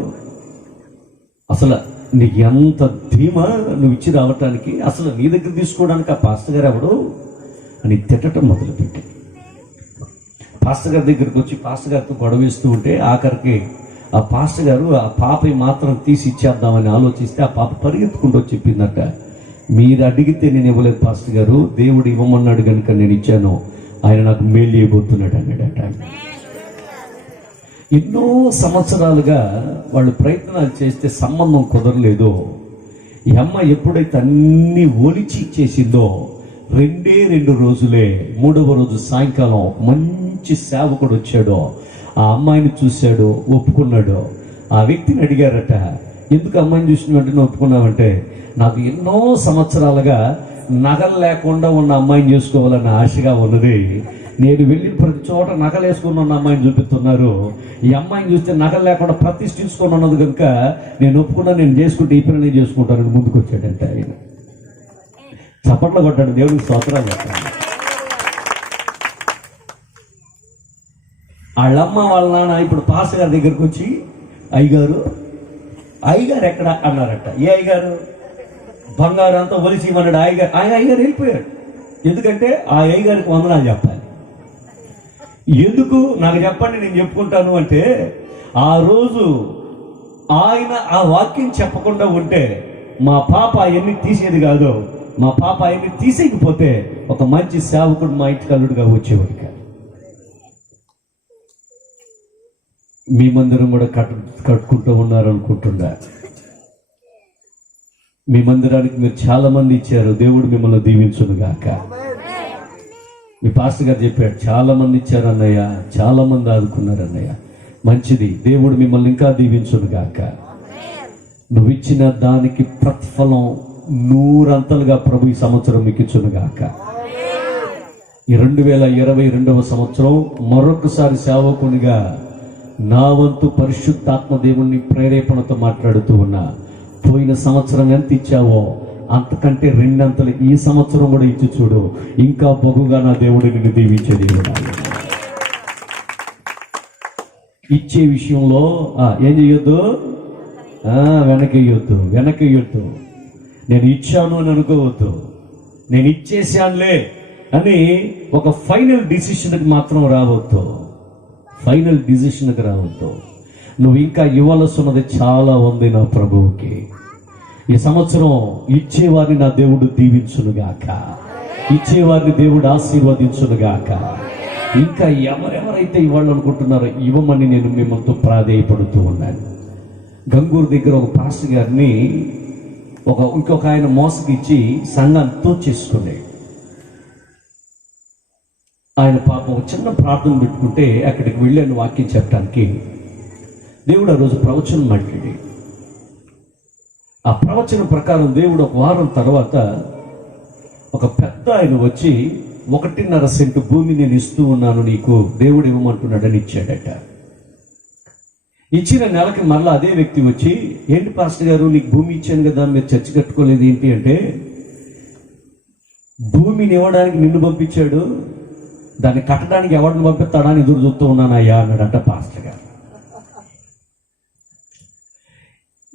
అసలు నీకు ఎంత ధీమా నువ్వు ఇచ్చి రావటానికి, అసలు నీ దగ్గర తీసుకోవడానికి ఆ పాస్టర్ గారు ఎవడు అని తిట్టడం మొదలుపెట్టాడు. పాస్టర్ గారి దగ్గరికి వచ్చి పాస్టర్ గారితో గొడవేస్తూ ఉంటే ఆఖరికి ఆ పాస్టర్ గారు ఆ పాపని మాత్రం తీసి ఇచ్చేద్దామని ఆలోచిస్తే ఆ పాప పరిగెత్తుకుంటూ వచ్చి చెప్పిందట, మీరు అడిగితే నేను ఇవ్వలేదు పాస్టర్ గారు, దేవుడు ఇవ్వమన్నాడు కనుక నేను ఇచ్చాను, ఆయన నాకు మేలు చేయబోతున్నాడు అన్నాడట. ఎన్నో సంవత్సరాలుగా వాళ్ళు ప్రయత్నాలు చేస్తే సంబంధం కుదరలేదు. ఈ అమ్మాయి ఎప్పుడైతే అన్ని ఒలిచి చేసిందో 2 రోజులే 3వ రోజు సాయంకాలం మంచి సేవకుడు వచ్చాడో, ఆ అమ్మాయిని చూశాడు, ఒప్పుకున్నాడు. ఆ వ్యక్తిని అడిగారట, ఎందుకు అమ్మాయిని చూసిన వెంటనే ఒప్పుకున్నావంటే, నాకు ఎన్నో సంవత్సరాలుగా నగలు లేకుండా ఉన్న అమ్మాయిని చేసుకోవాలన్న ఆశగా ఉన్నది. నేను వెళ్ళిన ప్రతి చోట నగలు వేసుకుని ఉన్న అమ్మాయిని చూపిస్తున్నారు. ఈ అమ్మాయిని చూస్తే నగలు లేకుండా ప్రతిష్ఠించుకొని ఉన్నది కనుక నేను ఒప్పుకున్నా, నేను చేసుకుంటే ఈ పని చేసుకుంటానని ముందుకు వచ్చాడంటే ఆయన. చప్పట్లు కొట్టాడు, దేవుడికి స్తోత్రాలు కొట్టాడు. వాళ్ళమ్మ వాళ్ళ నాన్న ఇప్పుడు పాస్ గారి దగ్గరికి వచ్చి, అయ్యగారు ఎక్కడ అన్నారట. ఏ అయ్యగారు? బంగారు అంతా ఒలిసి ఇవ్వన్నాడు అయ్యగారు. అయ్యగారు వెళ్ళిపోయాడు. ఎందుకంటే ఆ అయ్యగారికి వందనాలు చెప్పాలి. ఎందుకు నాకు చెప్పండి, నేను చెప్పుకుంటాను అంటే, ఆ రోజు ఆయన ఆ వాక్యం చెప్పకుండా ఉంటే మా పాప అవన్నీ తీసేది కాదు. మా పాప అవన్నీ తీసేయకపోతే ఒక మంచి సేవకుడు మా ఇంటికి అల్లుడుగా వచ్చేవాడు కాదు. మీ మందిరం కూడా కట్టుకుంటూ ఉన్నారనుకుంటున్నా. మీ మందిరానికి మీరు చాలా మంది ఇచ్చారు. దేవుడు మిమ్మల్ని దీవించును గాక. మీ పాస్టర్ గారు చెప్పాడు, చాలా మంది ఇచ్చారు అన్నయ్య, చాలా మంది ఆదుకున్నారు అన్నయ్య. మంచిది, దేవుడు మిమ్మల్ని ఇంకా దీవించును గాక. నువ్వు ఇచ్చిన దానికి ప్రతిఫలం 100 అంతలుగా ప్రభు ఈ సంవత్సరం మీకు ఇచ్చును గాక. ఈ 2022వ సంవత్సరం మరొకసారి సేవకునిగా నా వంతు పరిశుద్ధాత్మ దేవుణ్ణి ప్రేరేపణతో మాట్లాడుతూ ఉన్నా. పోయిన సంవత్సరం ఎంత ఇచ్చావో అంతకంటే 2 అంతలు ఈ సంవత్సరం కూడా ఇచ్చి చూడు. ఇంకా బహుగా నా దేవుడు నిన్ను దీవించే దేవుడు. ఇచ్చే విషయంలో ఏం చెయ్యొద్దు, వెనకేయొద్దు. నేను ఇచ్చాను అని అనుకోవద్దు. నేను ఇచ్చేసానులే అని ఒక ఫైనల్ డిసిషన్కి మాత్రం రావద్దు. నువ్వు ఇంకా ఇవ్వాల్సినది చాలా ఉంది నా ప్రభువుకి. ఈ సంవత్సరం ఇచ్చేవారిని నా దేవుడు దీవించునుగాక, ఇచ్చేవారిని దేవుడు ఆశీర్వదించునుగాక. ఇంకా ఎవరెవరైతే ఇవ్వాలనుకుంటున్నారో ఇవ్వమని నేను మిమ్మల్తో ప్రాధేయపడుతూ ఉన్నాను. గంగూరు దగ్గర ఒక పాస్టర్ గారిని ఇంకొక ఆయన మోసగిచ్చి సంఘాన్ని తోచేసుకున్నాడు. ఆయన పాపం ఒక చిన్న ప్రార్థన పెట్టుకుంటే అక్కడికి వెళ్ళాను వాక్యం చెప్పడానికి. దేవుడు ఆ రోజు ప్రవచనం మాట్లాడి, ఆ ప్రవచనం ప్రకారం దేవుడు ఒక వారం తర్వాత ఒక పెద్ద ఆయన వచ్చి 1.5 సెంటు భూమి నేను ఇస్తూ ఉన్నాను నీకు, దేవుడు ఇవ్వమంటున్నాడని ఇచ్చాడట. ఇచ్చిన నెలకి మళ్ళీ అదే వ్యక్తి వచ్చి, ఏంటి పాస్టర్ గారు నీకు భూమి ఇచ్చాను కదా, మీరు చర్చి కట్టుకోలేదు ఏంటి అంటే, భూమిని ఇవ్వడానికి నిన్ను పంపించాడు, దాన్ని కట్టడానికి ఎవరిని పంపిస్తాడా అని ఎదురు చూస్తూ ఉన్నానయ్యా అన్నాడంట పాస్టర్ గారు.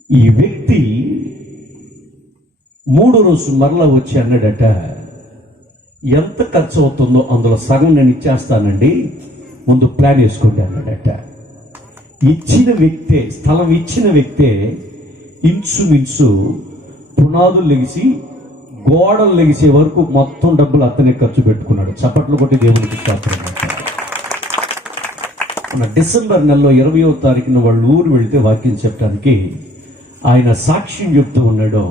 ఈ వ్యక్తి 3వ రోజు మరలా వచ్చి అన్నాడట, ఎంత ఖర్చు అవుతుందో అందులో సగం నేను ఇచ్చేస్తానండి, ముందు ప్లాన్ వేసుకోండి అన్నాడట. స్థలం ఇచ్చిన వ్యక్తే ఇంచుమించు పునాదులు లెగిసి గోడలు లెగిసే వరకు మొత్తం డబ్బులు అతనే ఖర్చు పెట్టుకున్నాడు. చప్పట్లు కొట్టి దేవునికి స్తోత్రం. డిసెంబర్ నెలలో 20వ తారీఖున వాళ్ళు ఊరు వెళితే వాక్యం చెప్పడానికి ఆయన సాక్ష్యం చెప్తూ ఉన్నాడు,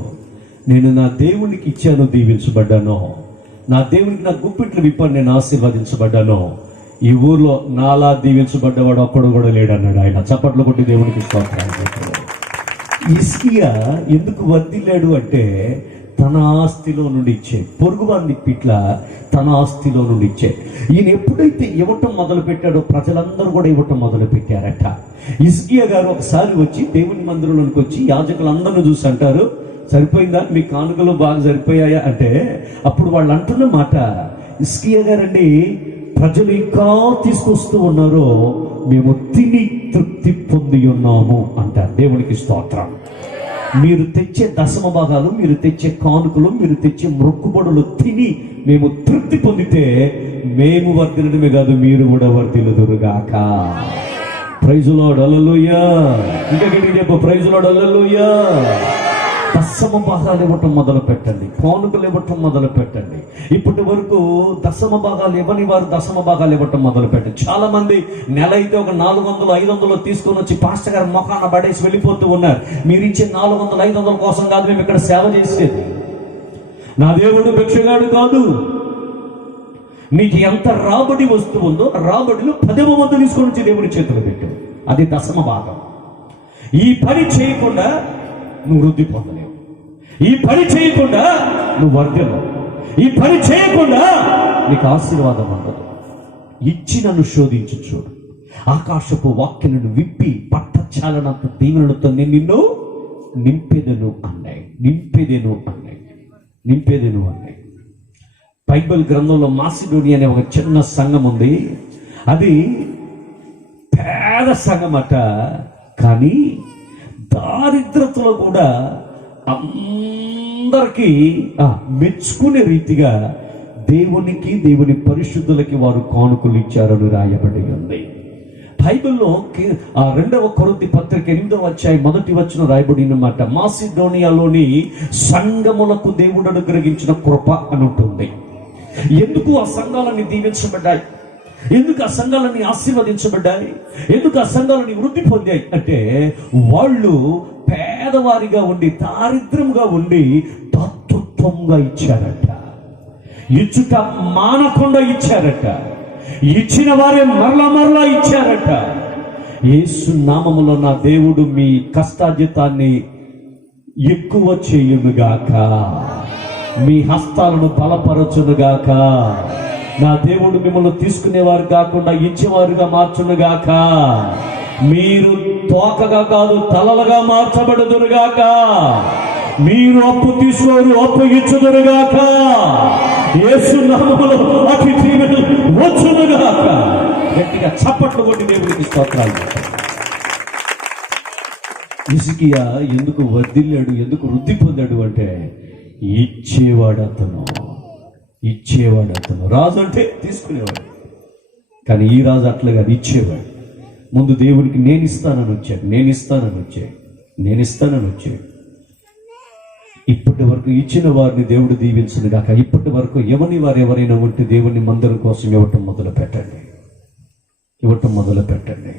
నేను నా దేవునికి ఇచ్చాను, దీవించబడ్డాను. నా దేవునికి నా గుప్పిట్లు విప్పాను, నేను ఆశీర్వదించబడ్డాను. ఈ ఊర్లో నాలా దీవించబడ్డవాడు ఒక్కడు కూడా లేడన్నాడు ఆయన. చప్పట్లు కొట్టి దేవునికి స్తోత్రాలు. హిజ్కియా ఎందుకు వర్ధిల్లాడు అంటే తన ఆస్తిలో నుండి ఇచ్చే, పొరుగు వారిని పిట్ల తన ఆస్తిలో నుండి ఇచ్చే. ఈయన ఎప్పుడైతే ఇవ్వటం మొదలు పెట్టాడో ప్రజలందరూ కూడా ఇవ్వటం మొదలు పెట్టారట. హిజ్కియా గారు ఒకసారి వచ్చి దేవుని మందిరంలోనికి వచ్చి యాజకులందరిని చూసి అంటారు, సరిపోయిందా, మీ కానుకలు బాగా సరిపోయాయా అంటే, అప్పుడు వాళ్ళు అంటున్న మాట, హిజ్కియా గారండి, ప్రజలు ఇంకా తీసుకొస్తూ ఉన్నారో మేము తిని తృప్తి పొంది ఉన్నాము అంటారు. దేవునికి స్తోత్రం. మీరు తెచ్చే దశమ భాగాలు, మీరు తెచ్చే కానుకలు, మీరు తెచ్చే మొక్కుబడులు తిని మేము తృప్తి పొందితే మేము వర్ధిల్లడమే కాదు, మీరు కూడా వర్ధిల్లుదురుగాక. ప్రైజ్ లార్డ్, హల్లెలూయా. ఇంకా గట్టిగా చెప్పు, ప్రైజ్ లార్డ్, హల్లెలూయా. దశమ భాగాలు ఇవ్వటం మొదలు పెట్టండి, కానుకలు ఇవ్వటం మొదలు పెట్టండి. ఇప్పటి వరకు దశమ భాగాలు ఇవ్వని వారు దశమ భాగాలు ఇవ్వటం మొదలు పెట్టండి. చాలా మంది నెల అయితే ఒక 400, 500 తీసుకొని వచ్చి పాస్టర్ గారు మొఖాన పడేసి వెళ్ళిపోతూ ఉన్నారు. మీరు ఇచ్చే 400, 500 కోసం కాదు మేము ఇక్కడ సేవ చేసేది. నా దేవుడు భిక్షగాడు కాదు. నీకు ఎంత రాబడి వస్తుందో రాబడిలో 10వ వంతు తీసుకొని వచ్చి దేవుని చేతులు పెట్టు. అది దశమ భాగం. ఈ పని చేయకుండా నువ్వు వృద్ధి పొందలేవు. ఈ పని చేయకుండా నువ్వు వర్ధలేవు. ఈ పని చేయకుండా నీకు ఆశీర్వాదం ఉండదు. ఇచ్చి నన్ను శోధించు చూడు. ఆకాశపు వాక్యలను విప్పి పట్టచాలనంత దీవెనలతో నేను నిన్ను నింపేదను అన్నాయి. బైబిల్ గ్రంథంలో మాసిడోనియా అనే ఒక చిన్న సంఘం ఉంది. అది పేద సంఘం అట. కానీ దారిద్రతలో కూడా అందరికీ మెచ్చుకునే రీతిగా దేవునికి, దేవుని పరిశుద్ధులకి వారు కానుకలు ఇచ్చారని రాయబడి ఉంది. బైబిల్లో 2వ కొరింథీ పత్రిక 8వ అధ్యాయం 1వ వచనం రాయబడిన మాట, మాసిడోనియాలోని సంఘములకు దేవుడు అనుగ్రహించిన కృప అని ఉంటుంది. ఎందుకు ఆ సంఘాలన్నీ దీవించబడ్డాయి? ఎందుకు ఆ సంఘాలన్నీ ఆశీర్వదించబడ్డాయి? ఎందుకు ఆ సంఘాలన్నీ వృద్ధి పొందాయి అంటే, వాళ్ళు పేదవారిగా ఉండి, దారిద్రంగా ఉండి దాతృత్వంగా ఇచ్చారట. ఇచ్చుట మానకుండా ఇచ్చారట. ఇచ్చిన వారే మరలా ఇచ్చారట. యేసు నామములో నా దేవుడు మీ కష్టార్జితాన్ని ఎక్కువ చేయునుగాక, మీ హస్తాలను బలపరచునుగాక. నా దేవుడు మిమ్మల్ని తీసుకునేవారు కాకుండా ఇచ్చేవారుగా మార్చునుగాక. మీరు తోకగా కాదు తలలుగా మార్చబడుదురుగాక. మీరు అప్పు తీసుకోరు, అప్పు ఇచ్చుదురుగాక. యేసు నామములో అతి దీవెనలు వచ్చునుగాక. గట్టిగా చప్పట్లు కొట్టి దేవుడికి స్తోత్రాలు. హిజ్కియా ఎందుకు వర్ధిల్లాడు, ఎందుకు వృద్ధి పొందాడు అంటే, ఇచ్చేవాడు అతను. రాజు అంటే తీసుకునేవాడు, కానీ ఈ రాజు అట్లా కాదు, ఇచ్చేవాడు. ముందు దేవుడికి నేను ఇస్తానని వచ్చాడు. ఇప్పటి వరకు ఇచ్చిన వారిని దేవుడు దీవించును గాక. ఇప్పటి వరకు ఎవరిని వారు ఎవరైనా ఉంటే దేవుని మందిరం కోసం ఇవ్వటం మొదలు పెట్టండి.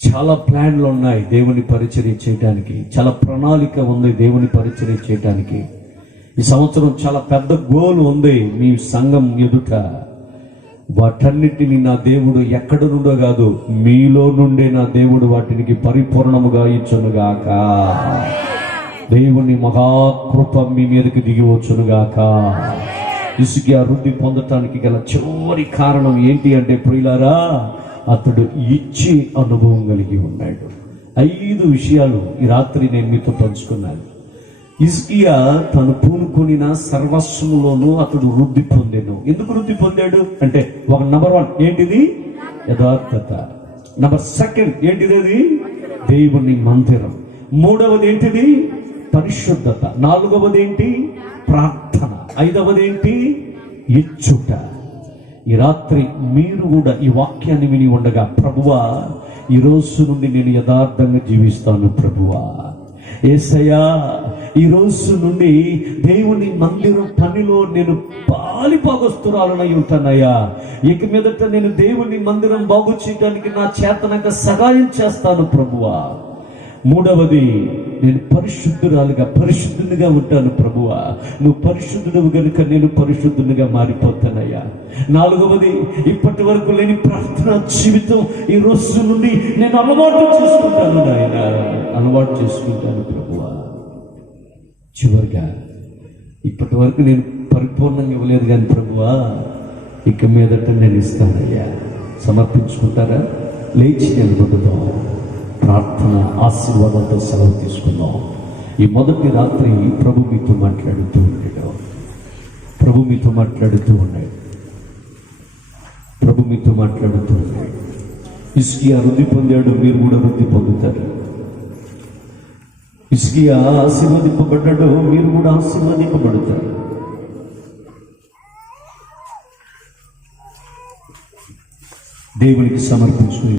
చాలా ప్లాన్లు ఉన్నాయి దేవుని పరిచర్య చేయడానికి, చాలా ప్రణాళిక ఉంది దేవుని పరిచర్య చేయడానికి. ఈ సంవత్సరం చాలా పెద్ద గోల్ ఉంది మీ సంఘం ఎదుట. వాటన్నిటిని నా దేవుడు ఎక్కడ నుండో కాదు, మీలో నుండే నా దేవుడు వాటికి పరిపూర్ణముగా ఇచ్చునుగాక. దేవుని మహాకృప మీ మీదకి దిగి వచ్చునుగాక. హిజ్కియా వృద్ధి పొందటానికి గల చివరి కారణం ఏంటి అంటే, ప్రియులారా, అతడు ఇచ్చి అనుభవం కలిగి ఉన్నాడు. 5 విషయాలు ఈ రాత్రి నేను మీతో పంచుకున్నాను. హిజ్కియా తను పూనుకొనిన సర్వస్వములోనూ అతడు వృద్ధి పొందాను. ఎందుకు వృద్ధి పొందాడు అంటే, ఒక నంబర్ 1 ఏంటిది? యథార్థత. నంబర్ 2 ఏంటిది? అది దేవుని మందిరం. 3వది ఏంటిది? పరిశుద్ధత. 4వది ఏంటి? ప్రార్థన. 5వది ఏంటి? ఇచ్చుట. ఈ రాత్రి మీరు కూడా ఈ వాక్యాన్ని విని ఉండగా, ప్రభువా, ఈ రోజు నుండి నేను యథార్థంగా జీవిస్తాను. ప్రభువా, యేసయ్యా, ఈ రోజు నుండి దేవుని మందిరం పనిలో నేను పాలిపాగస్తురాలనై ఉంటానయ్యా. ఇక మీదట నేను దేవుని మందిరం బాగు చేయడానికి నా చేతనక సహాయం చేస్తాను ప్రభువా. 3వది, నేను పరిశుద్ధునిగా ఉంటాను ప్రభువా. నువ్వు పరిశుద్ధుడు కనుక నేను పరిశుద్ధునిగా మారిపోతానయ్యా. 4వది, ఇప్పటి వరకు లేని ప్రార్థన జీవితం ఈ రోజు నుండి నేను అలవాటు చేసుకుంటాను ప్రభువా. చివరిగా, ఇప్పటి వరకు నేను పరిపూర్ణంగా ఇవ్వలేదు కానీ ప్రభువా, ఇక మీదట నేను ఇస్తానయ్యా. సమర్పించుకుంటారా? లేచి నిలబడుదాం. ప్రార్థన ఆశీర్వాదంతో సెలవు తీసుకుందాం. ఈ మొదటి రాత్రి ప్రభు మీతో మాట్లాడుతూ ఉన్నాడు. హిజ్కియా వృద్ధి పొందాడు, మీరు కూడా వృద్ధి పొందుతారు. హిజ్కియా ఆశీర్వదింపబడ్డాడు, మీరు కూడా ఆశీర్వదింపబడతారు. దేవునికి సమర్పించుకుని